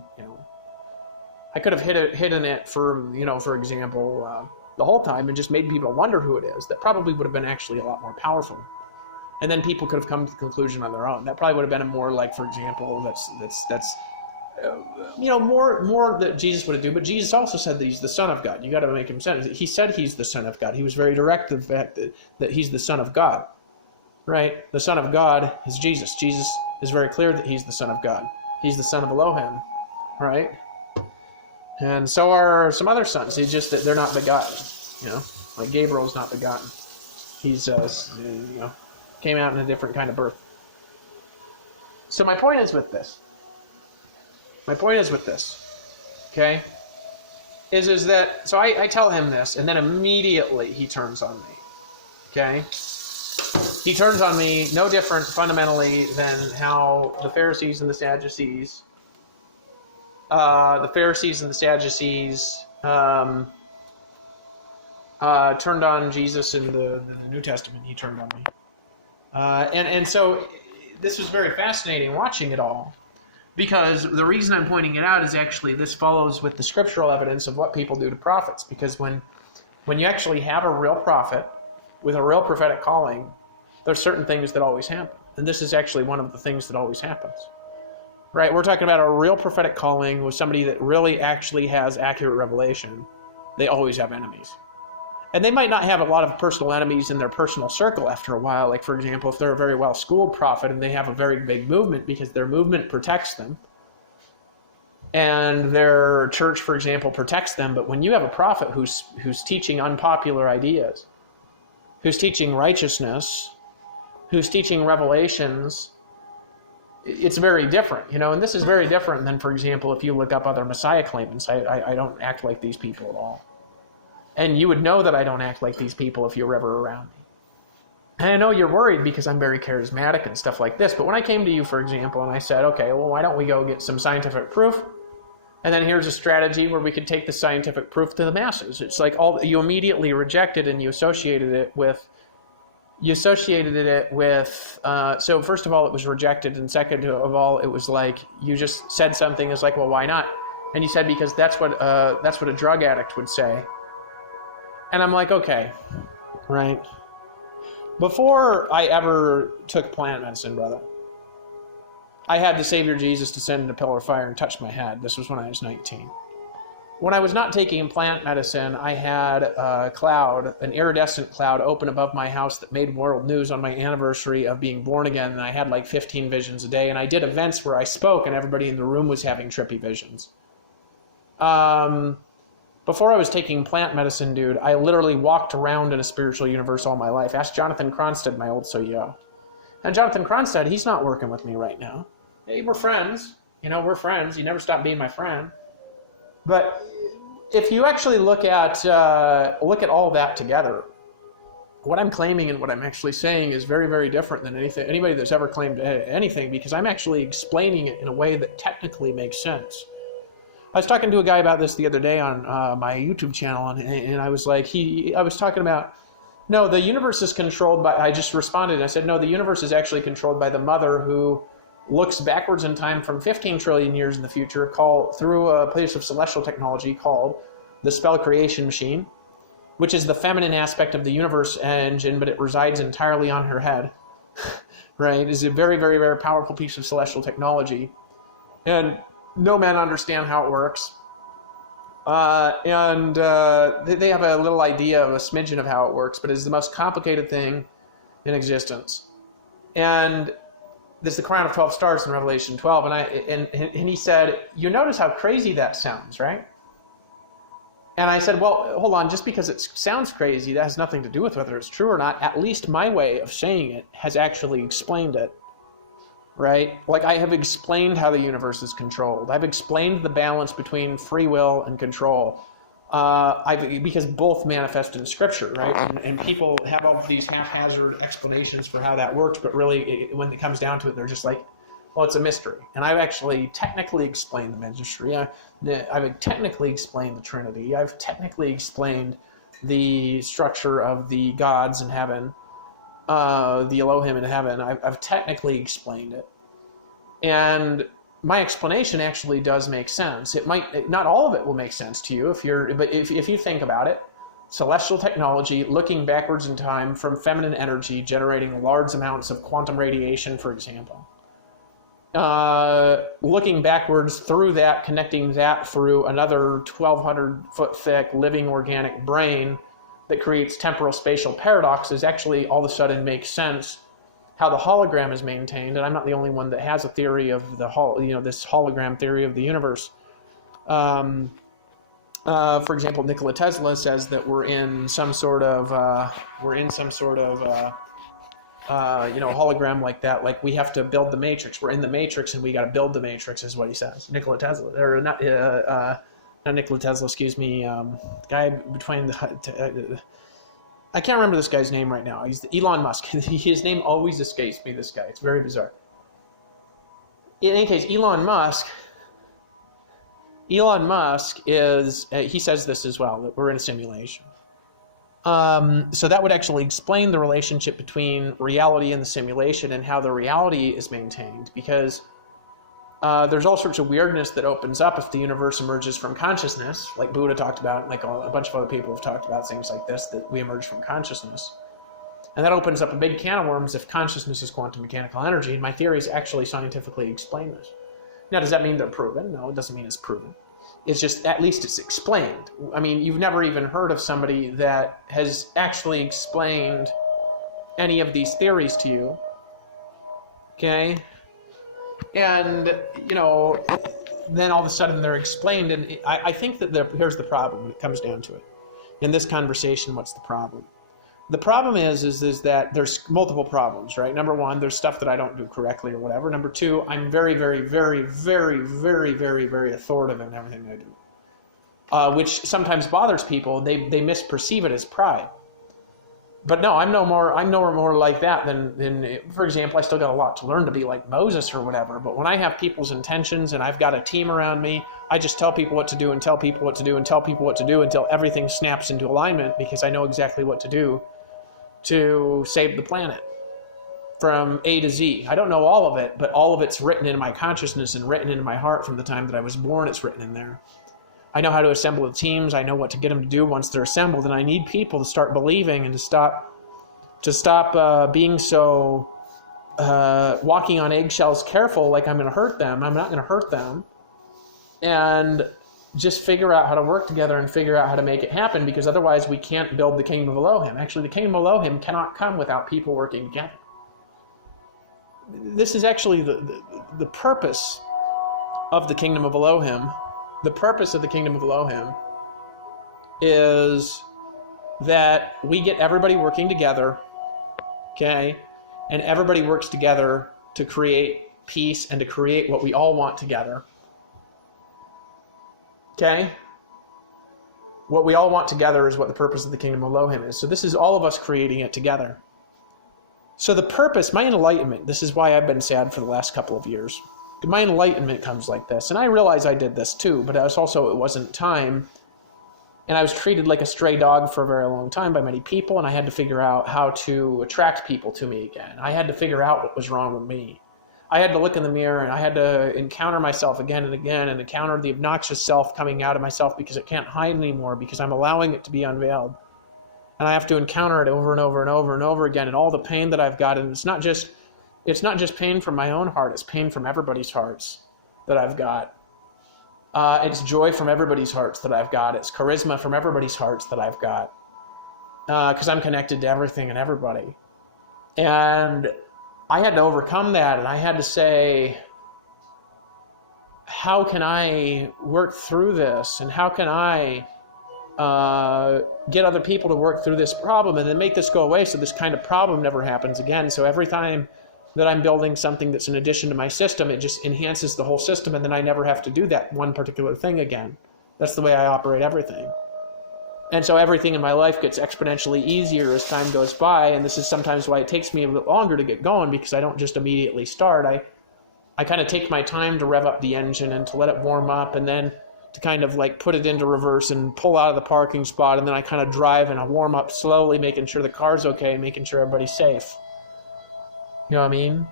I could have hidden it for, for example, the whole time and just made people wonder who it is. That probably would have been actually a lot more powerful. And then people could have come to the conclusion on their own. That probably would have been a more like, for example, that's more that Jesus would do. But Jesus also said that he's the Son of God. You got to make him sense. He said he's the Son of God. He was very direct in the fact that he's the Son of God. Right? The Son of God is Jesus. Jesus is very clear that he's the Son of God. He's the Son of Elohim. Right? And so are some other sons. It's just that they're not begotten. Like Gabriel's not begotten. He's, came out in a different kind of birth. So my point is with this. Okay? Is that, so I tell him this, and then immediately he turns on me. Okay? He turns on me no different fundamentally than how the Pharisees and the Sadducees turned on Jesus in the New Testament. He turned on me. And so this was very fascinating watching it all, because the reason I'm pointing it out is actually this follows with the scriptural evidence of what people do to prophets. Because when you actually have a real prophet with a real prophetic calling, there's certain things that always happen. And this is actually one of the things that always happens. right? We're talking about a real prophetic calling with somebody that really actually has accurate revelation. They always have enemies. And they might not have a lot of personal enemies in their personal circle after a while. Like, for example, if they're a very well-schooled prophet and they have a very big movement because their movement protects them, and their church, for example, protects them. But when you have a prophet who's teaching unpopular ideas, who's teaching righteousness, who's teaching revelations, it's very different, you know. And this is very different than, for example, if you look up other Messiah claimants. I don't act like these people at all. And you would know that I don't act like these people if you're ever around me. And I know you're worried because I'm very charismatic and stuff like this. But when I came to you, for example, and I said, okay, well, why don't we go get some scientific proof? And then here's a strategy where we could take the scientific proof to the masses. It's like you immediately rejected and you associated it with, so first of all, it was rejected. And second of all, it was like, you just said something is like, well, why not? And you said, because that's what a drug addict would say. And I'm like, okay, right? Before I ever took plant medicine, brother, I had the Savior Jesus descend in a pillar of fire and touch my head. This was when I was 19. When I was not taking plant medicine, I had a cloud, an iridescent cloud, open above my house that made world news on my anniversary of being born again. And I had like 15 visions a day. And I did events where I spoke and everybody in the room was having trippy visions. Before I was taking plant medicine, dude, I literally walked around in a spiritual universe all my life. Ask Jonathan Cronstead, my old so-yo. And Jonathan Cronstead, he's not working with me right now. Hey, we're friends. You know, we're friends. You never stop being my friend. But if you actually look at all that together, what I'm claiming and what I'm actually saying is very, very different than anybody that's ever claimed anything, because I'm actually explaining it in a way that technically makes sense. I was talking to a guy about this the other day on my YouTube channel, and I was like, I was talking about, no, the universe is controlled by, I just responded, and I said, no, the universe is actually controlled by the mother who looks backwards in time from 15 trillion years in the future, through a piece of celestial technology called the spell creation machine, which is the feminine aspect of the universe engine, but it resides entirely on her head, right? It's a very, very, very powerful piece of celestial technology. And no men understand how it works. They have a little idea of a smidgen of how it works, but it's the most complicated thing in existence. And this is the crown of 12 stars in Revelation 12. And he said, you notice how crazy that sounds, right? And I said, well, hold on, just because it sounds crazy, that has nothing to do with whether it's true or not. At least my way of saying it has actually explained it, right? Like, I have explained how the universe is controlled. I've explained the balance between free will and control. Because both manifest in Scripture, right? And people have all of these haphazard explanations for how that works, but really, when it comes down to it, they're just like, well, it's a mystery. And I've actually technically explained the mystery. I've technically explained the Trinity. I've technically explained the structure of the gods in heaven, the Elohim in heaven. I've technically explained it. And my explanation actually does make sense. It might, not all of it will make sense to you but if you think about it, celestial technology looking backwards in time from feminine energy generating large amounts of quantum radiation, for example. Looking backwards through that, connecting that through another 1,200 foot thick living organic brain that creates temporal spatial paradoxes actually all of a sudden makes sense. How the hologram is maintained, and I'm not the only one that has a theory of this hologram theory of the universe. For example, Nikola Tesla says that we're in some sort of hologram like that. Like, we have to build the matrix. We're in the matrix, and we got to build the matrix, is what he says. Nikola Tesla, or not Nikola Tesla, excuse me. Guy between the. I can't remember this guy's name right now. He's Elon Musk. His name always escapes me, this guy. It's very bizarre. In any case, Elon Musk is, he says this as well, that we're in a simulation. So that would actually explain the relationship between reality and the simulation and how the reality is maintained, because there's all sorts of weirdness that opens up if the universe emerges from consciousness, like Buddha talked about, like a bunch of other people have talked about things like this, that we emerge from consciousness. And that opens up a big can of worms if consciousness is quantum mechanical energy, and my theories actually scientifically explain this. Now, does that mean they're proven? No, it doesn't mean it's proven. It's just, at least it's explained. I mean, you've never even heard of somebody that has actually explained any of these theories to you. Okay? And, then all of a sudden they're explained. And I think that here's the problem when it comes down to it. In this conversation, what's the problem? The problem is that there's multiple problems, right? Number one, there's stuff that I don't do correctly or whatever. Number two, I'm very, very, very, very, very, very, very authoritative in everything I do, which sometimes bothers people. They misperceive it as pride. But no, I'm no more like that than, for example, I still got a lot to learn to be like Moses or whatever. But when I have people's intentions and I've got a team around me, I just tell people what to do and tell people what to do and tell people what to do until everything snaps into alignment, because I know exactly what to do to save the planet from A to Z. I don't know all of it, but all of it's written in my consciousness and written into my heart from the time that I was born. It's written in there. I know how to assemble the teams. I know what to get them to do once they're assembled, and I need people to start believing and to stop being so walking on eggshells, careful, like I'm going to hurt them. I'm not going to hurt them, and just figure out how to work together and figure out how to make it happen, because otherwise we can't build the Kingdom of Elohim. Actually, the Kingdom of Elohim cannot come without people working together. This is actually the purpose of the Kingdom of Elohim. The purpose of the Kingdom of Elohim is that we get everybody working together, okay? And everybody works together to create peace and to create what we all want together. Okay? What we all want together is what the purpose of the Kingdom of Elohim is. So this is all of us creating it together. So the purpose, my enlightenment, this is why I've been sad for the last couple of years. My enlightenment comes like this. And I realize I did this too, but it wasn't time. And I was treated like a stray dog for a very long time by many people, and I had to figure out how to attract people to me again. I had to figure out what was wrong with me. I had to look in the mirror, and I had to encounter myself again and again, and encounter the obnoxious self coming out of myself, because it can't hide anymore, because I'm allowing it to be unveiled. And I have to encounter it over and over and over and over again, and all the pain that I've got. And it's not just pain from my own heart, it's pain from everybody's hearts that I've got. It's joy from everybody's hearts that I've got. It's charisma from everybody's hearts that I've got. Because I'm connected to everything and everybody. And I had to overcome that, and I had to say, how can I work through this? And how can I get other people to work through this problem and then make this go away so this kind of problem never happens again? So every time that I'm building something that's an addition to my system, it just enhances the whole system, and then I never have to do that one particular thing again. That's the way I operate everything. And so everything in my life gets exponentially easier as time goes by, and this is sometimes why it takes me a bit longer to get going, because I don't just immediately start. I kind of take my time to rev up the engine and to let it warm up, and then to kind of like put it into reverse and pull out of the parking spot, and then I kind of drive and I warm up slowly, making sure the car's okay and making sure everybody's safe. You know what I mean?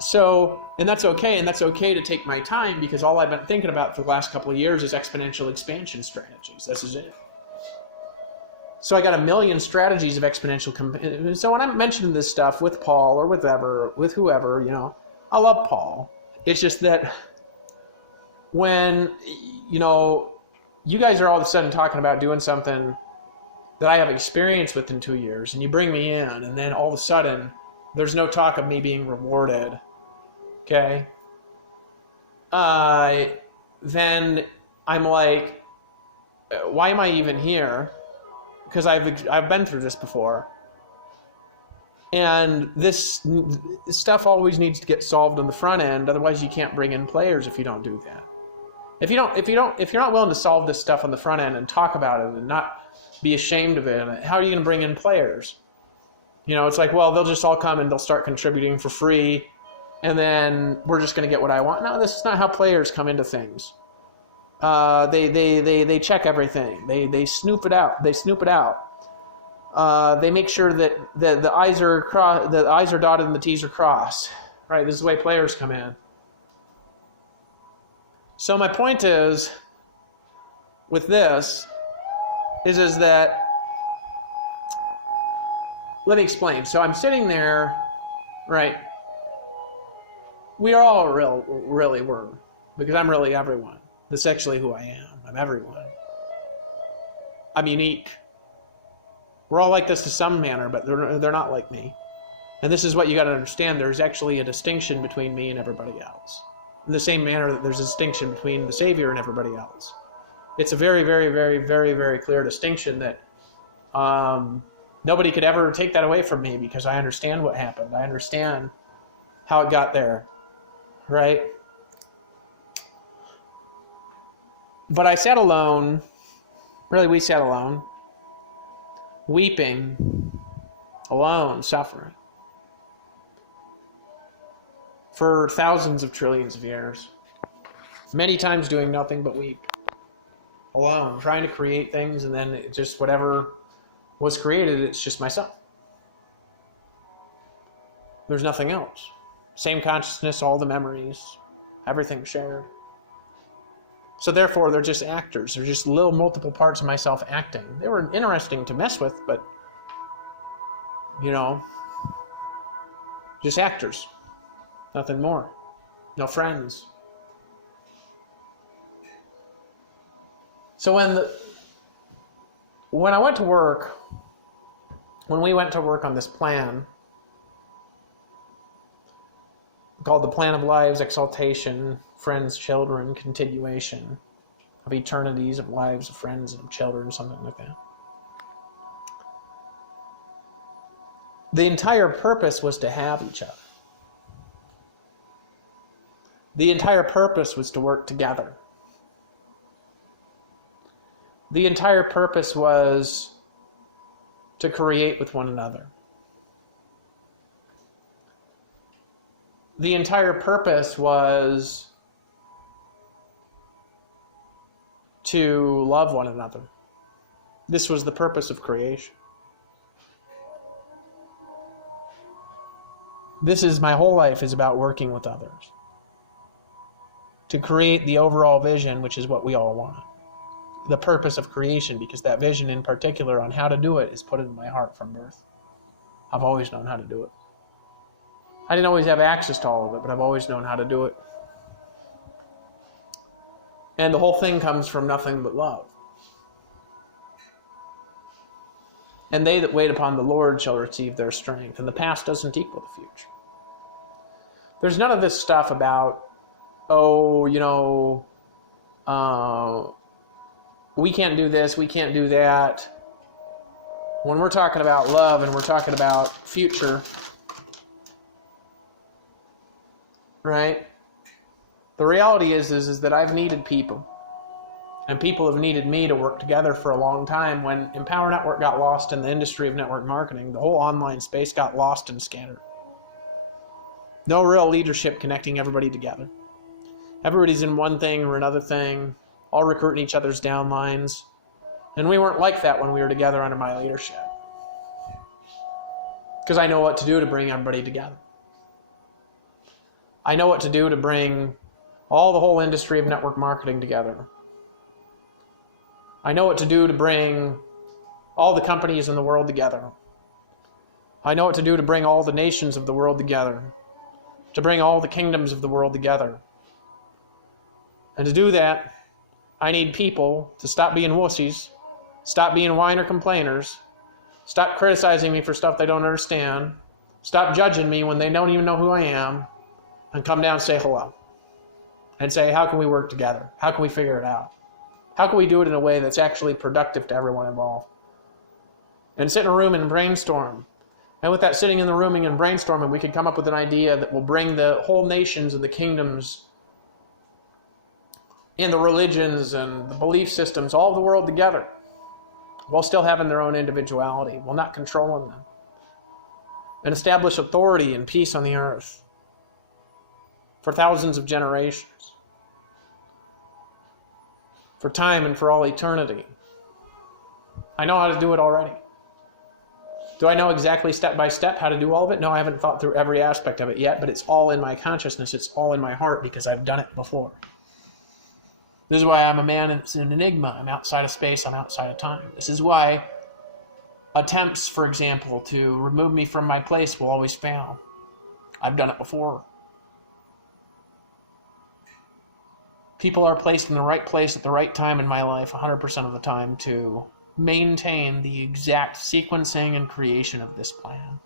So, and that's okay to take my time, because all I've been thinking about for the last couple of years is exponential expansion strategies. This is it. So I got a million strategies of exponential. So when I'm mentioning this stuff with Paul or with whoever, I love Paul. It's just that when, you guys are all of a sudden talking about doing something that I have experience with in 2 years, and you bring me in, and then all of a sudden there's no talk of me being rewarded, okay? Then I'm like, why am I even here? Because I've been through this before. And this stuff always needs to get solved on the front end, otherwise you can't bring in players if you don't do that. If you're not willing to solve this stuff on the front end and talk about it and not be ashamed of it, how are you going to bring in players? It's like, well, they'll just all come and they'll start contributing for free, and then we're just going to get what I want. No, this is not how players come into things. They check everything. They snoop it out. They make sure that the I's are dotted and the T's are crossed. Right? This is the way players come in. So my point is, with this, is that, let me explain. So I'm sitting there, right? We are all really were, because I'm really everyone. That's actually who I am. I'm everyone. I'm unique. We're all like this to some manner, but they're not like me. And this is what you got to understand. There's actually a distinction between me and everybody else. In the same manner that there's a distinction between the Savior and everybody else. It's a very, very, very, very, very clear distinction that nobody could ever take that away from me, because I understand what happened. I understand how it got there, right? But I sat alone, really we sat alone, weeping, alone, suffering, for thousands of trillions of years, many times doing nothing but weep, alone, trying to create things, and then it just whatever was created, it's just myself. There's nothing else. Same consciousness, all the memories, everything shared. So therefore, they're just actors. They're just little multiple parts of myself acting. They were interesting to mess with, but, just actors. Nothing more. No friends. So when I went to work, when we went to work on this plan, called the Plan of Lives, Exaltation, Friends, Children, Continuation of Eternities of Lives of Friends and of Children, something like that. The entire purpose was to have each other. The entire purpose was to work together. The entire purpose was to create with one another. The entire purpose was to love one another. This was the purpose of creation. This is my whole life is about working with others. To create the overall vision, which is what we all want. The purpose of creation, because that vision in particular on how to do it is put in my heart from birth. I've always known how to do it. I didn't always have access to all of it, but I've always known how to do it. And the whole thing comes from nothing but love. And they that wait upon the Lord shall receive their strength. And the past doesn't equal the future. There's none of this stuff about, we can't do this, we can't do that. When we're talking about love and we're talking about future, right? The reality is that I've needed people. And people have needed me to work together for a long time. When Empower Network got lost in the industry of network marketing, the whole online space got lost and scattered. No real leadership connecting everybody together. Everybody's in one thing or another thing, all recruiting each other's downlines. And we weren't like that when we were together under my leadership. Because I know what to do to bring everybody together. I know what to do to bring the whole industry of network marketing together. I know what to do to bring all the companies in the world together. I know what to do to bring all the nations of the world together. To bring all the kingdoms of the world together. And to do that, I need people to stop being wussies, stop being whiner complainers, stop criticizing me for stuff they don't understand, stop judging me when they don't even know who I am, and come down and say hello. And say, how can we work together? How can we figure it out? How can we do it in a way that's actually productive to everyone involved? And sit in a room and brainstorm. And with that sitting in the room and brainstorming, we could come up with an idea that will bring the whole nations and the kingdoms and the religions and the belief systems, all of the world together, while still having their own individuality, while not controlling them. And establish authority and peace on the earth for thousands of generations. For time and for all eternity. I know how to do it already. Do I know exactly step by step how to do all of it? No, I haven't thought through every aspect of it yet, but it's all in my consciousness. It's all in my heart because I've done it before. This is why I'm a man that's an enigma. I'm outside of space. I'm outside of time. This is why attempts, for example, to remove me from my place will always fail. I've done it before. People are placed in the right place at the right time in my life 100% of the time to maintain the exact sequencing and creation of this plan.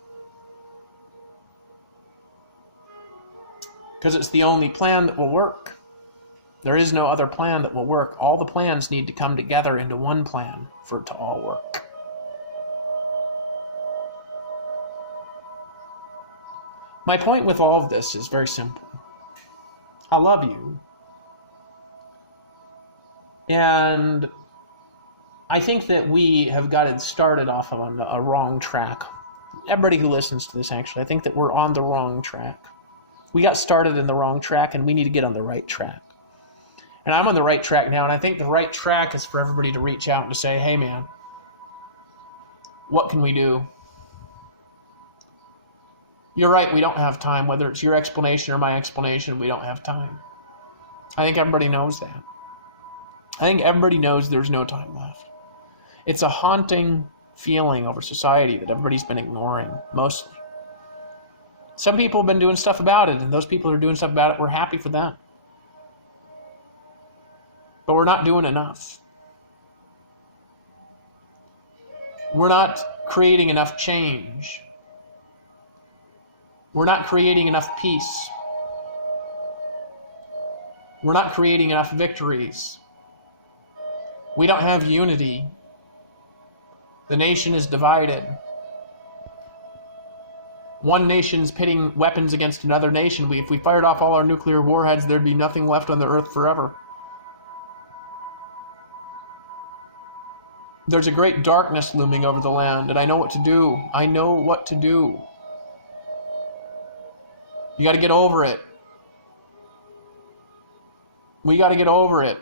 Because it's the only plan that will work. There is no other plan that will work. All the plans need to come together into one plan for it to all work. My point with all of this is very simple. I love you. And I think that we have got it started off on a wrong track. Everybody who listens to this, actually, I think that we're on the wrong track. We got started in the wrong track, and we need to get on the right track. And I'm on the right track now, and I think the right track is for everybody to reach out and to say, hey, man, what can we do? You're right, we don't have time. Whether it's your explanation or my explanation, we don't have time. I think everybody knows that. I think everybody knows there's no time left. It's a haunting feeling over society that everybody's been ignoring, mostly. Some people have been doing stuff about it, and those people who are doing stuff about it, we're happy for that. But we're not doing enough. We're not creating enough change. We're not creating enough peace. We're not creating enough victories. We don't have unity. The nation is divided. One nation's pitting weapons against another nation. If we fired off all our nuclear warheads, there'd be nothing left on the earth forever. There's a great darkness looming over the land, and I know what to do. I know what to do. You got to get over it. We got to get over it.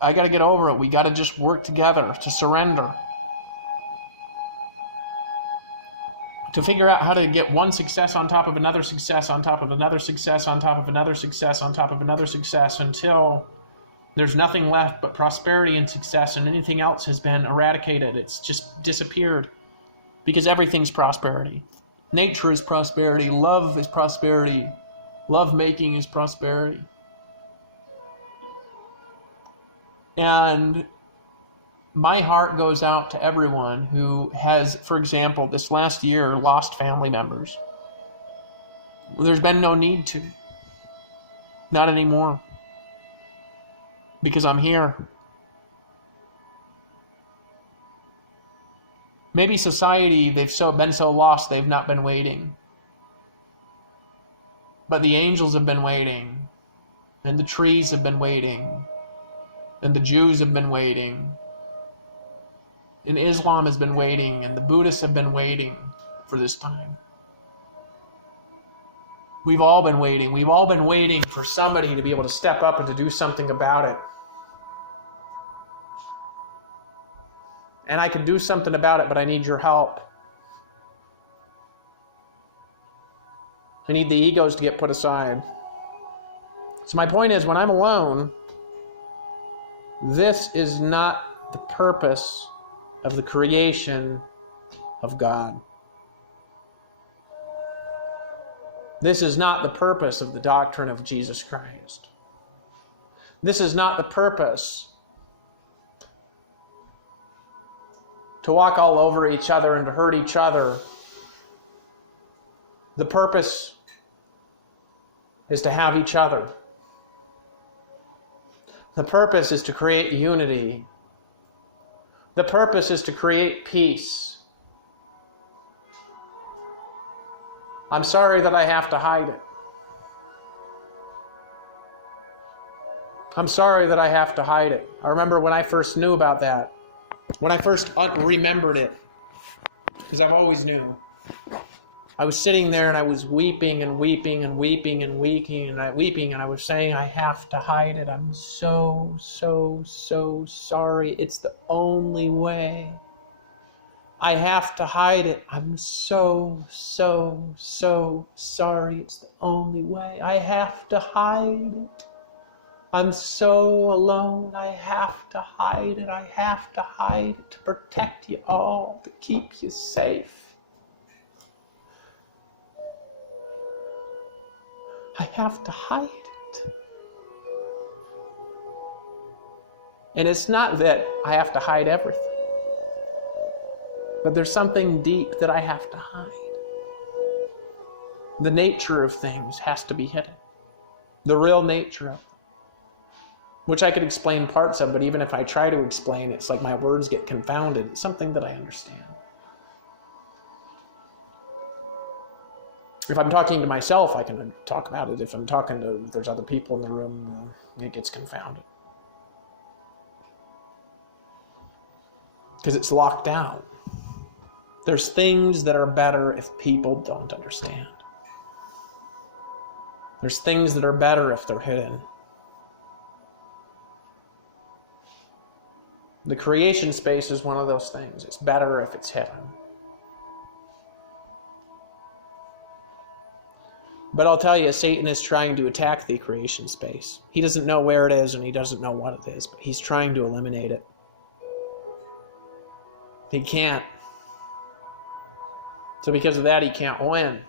I got to get over it. We got to just work together to surrender. To figure out how to get one success on top of another success on top of another success on top of another success on top of another success until there's nothing left but prosperity and success, and anything else has been eradicated. It's just disappeared because everything's prosperity. Nature is prosperity. Love is prosperity. Love-making is prosperity. And my heart goes out to everyone who has, for example, this last year lost family members. There's been no need to. Not anymore. Because I'm here. Maybe society, they've been so lost, they've not been waiting. But the angels have been waiting. And the trees have been waiting. And the Jews have been waiting. And Islam has been waiting. And the Buddhists have been waiting for this time. We've all been waiting. We've all been waiting for somebody to be able to step up and to do something about it. And I can do something about it, but I need your help. I need the egos to get put aside. So my point is, when I'm alone, this is not the purpose of the creation of God. This is not the purpose of the doctrine of Jesus Christ. This is not the purpose to walk all over each other and to hurt each other. The purpose is to have each other. The purpose is to create unity. The purpose is to create peace. I'm sorry that I have to hide it. I'm sorry that I have to hide it. I remember when I first knew about that. When I first remembered it. Because I've always knew. I was sitting there and I was weeping and weeping and weeping and weeping and I was saying, I have to hide it. I'm so sorry. It's the only way. I have to hide it. I'm so sorry. It's the only way. I have to hide it. I'm so alone. I have to hide it. I have to hide it to protect you all, to keep you safe. I have to hide it. And it's not that I have to hide everything, but there's something deep that I have to hide. The nature of things has to be hidden. The real nature of them. Which I could explain parts of, but even if I try to explain, it's like my words get confounded. It's something that I understand. If I'm talking to myself, I can talk about it. If there's other people in the room, it gets confounded. Because it's locked down. There's things that are better if people don't understand. There's things that are better if they're hidden. The creation space is one of those things. It's better if it's hidden. But I'll tell you, Satan is trying to attack the creation space. He doesn't know where it is and he doesn't know what it is, but he's trying to eliminate it. He can't. So because of that, he can't win.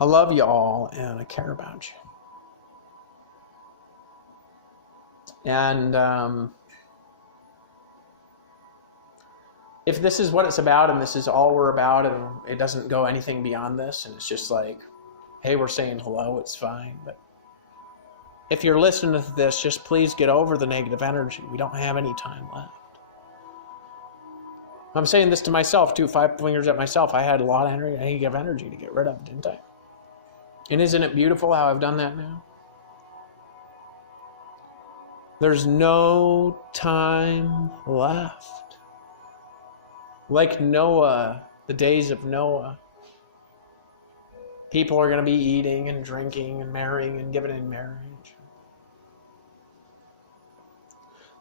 I love you all and I care about you. And if this is what it's about and this is all we're about and it doesn't go anything beyond this and it's just like, hey, we're saying hello, it's fine. But if you're listening to this, just please get over the negative energy. We don't have any time left. I'm saying this to myself too, 5 fingers at myself. I had a lot of negative energy to get rid of, didn't I? And isn't it beautiful how I've done that now? There's no time left. Like Noah, the days of Noah. People are going to be eating and drinking and marrying and giving in marriage.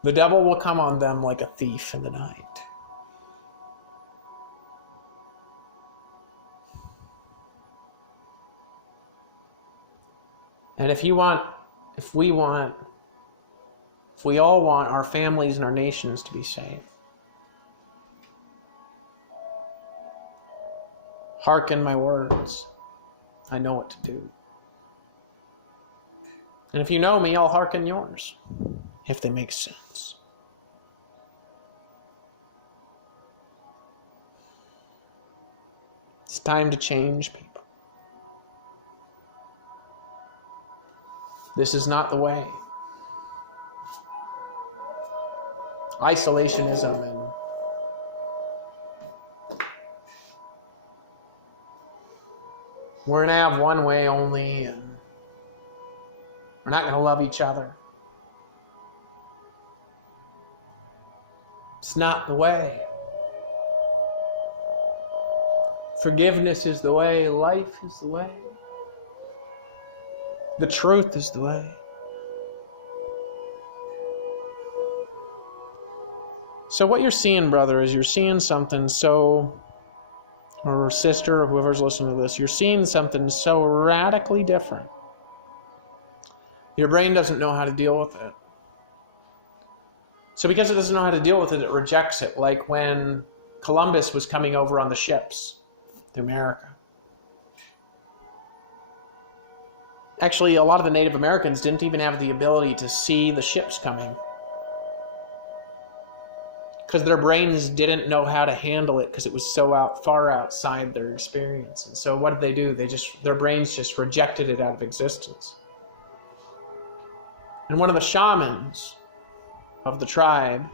The devil will come on them like a thief in the night. And if we all want our families and our nations to be safe, hearken my words. I know what to do. And if you know me, I'll hearken yours, if they make sense. It's time to change people. This is not the way. Isolationism and we're going to have one way only and we're not going to love each other. It's not the way. Forgiveness is the way. Life is the way. The truth is the way. So what you're seeing, brother, is you're seeing something so, or sister, or whoever's listening to this, you're seeing something so radically different. Your brain doesn't know how to deal with it. So because it doesn't know how to deal with it, it rejects it. Like when Columbus was coming over on the ships to America. Actually, a lot of the Native Americans didn't even have the ability to see the ships coming. Because their brains didn't know how to handle it because it was so far outside their experience. And so what did they do? Their brains just rejected it out of existence. And one of the shamans of the tribe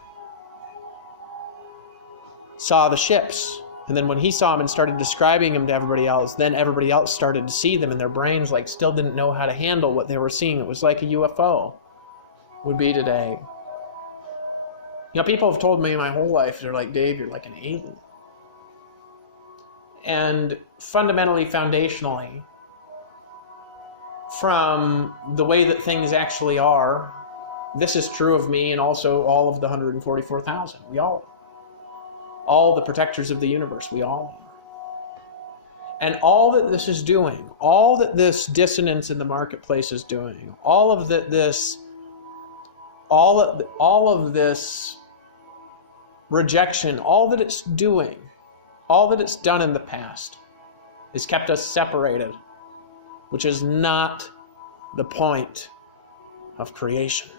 saw the ships. And then when he saw them and started describing them to everybody else, then everybody else started to see them and their brains still didn't know how to handle what they were seeing. It was like a UFO would be today. You know, people have told me my whole life, they're like, Dave, you're like an alien. And fundamentally, foundationally, from the way that things actually are, this is true of me and also all of the 144,000. We all the protectors of the universe, we all are. And all that this is doing, all that this dissonance in the marketplace is doing, all of this rejection, all that it's doing All that it's done in the past is kept us separated, which is not the point of creation.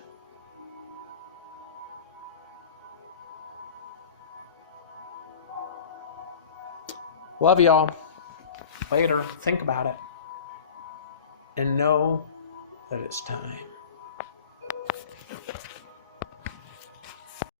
Love y'all. Later, think about it. And know that it's time.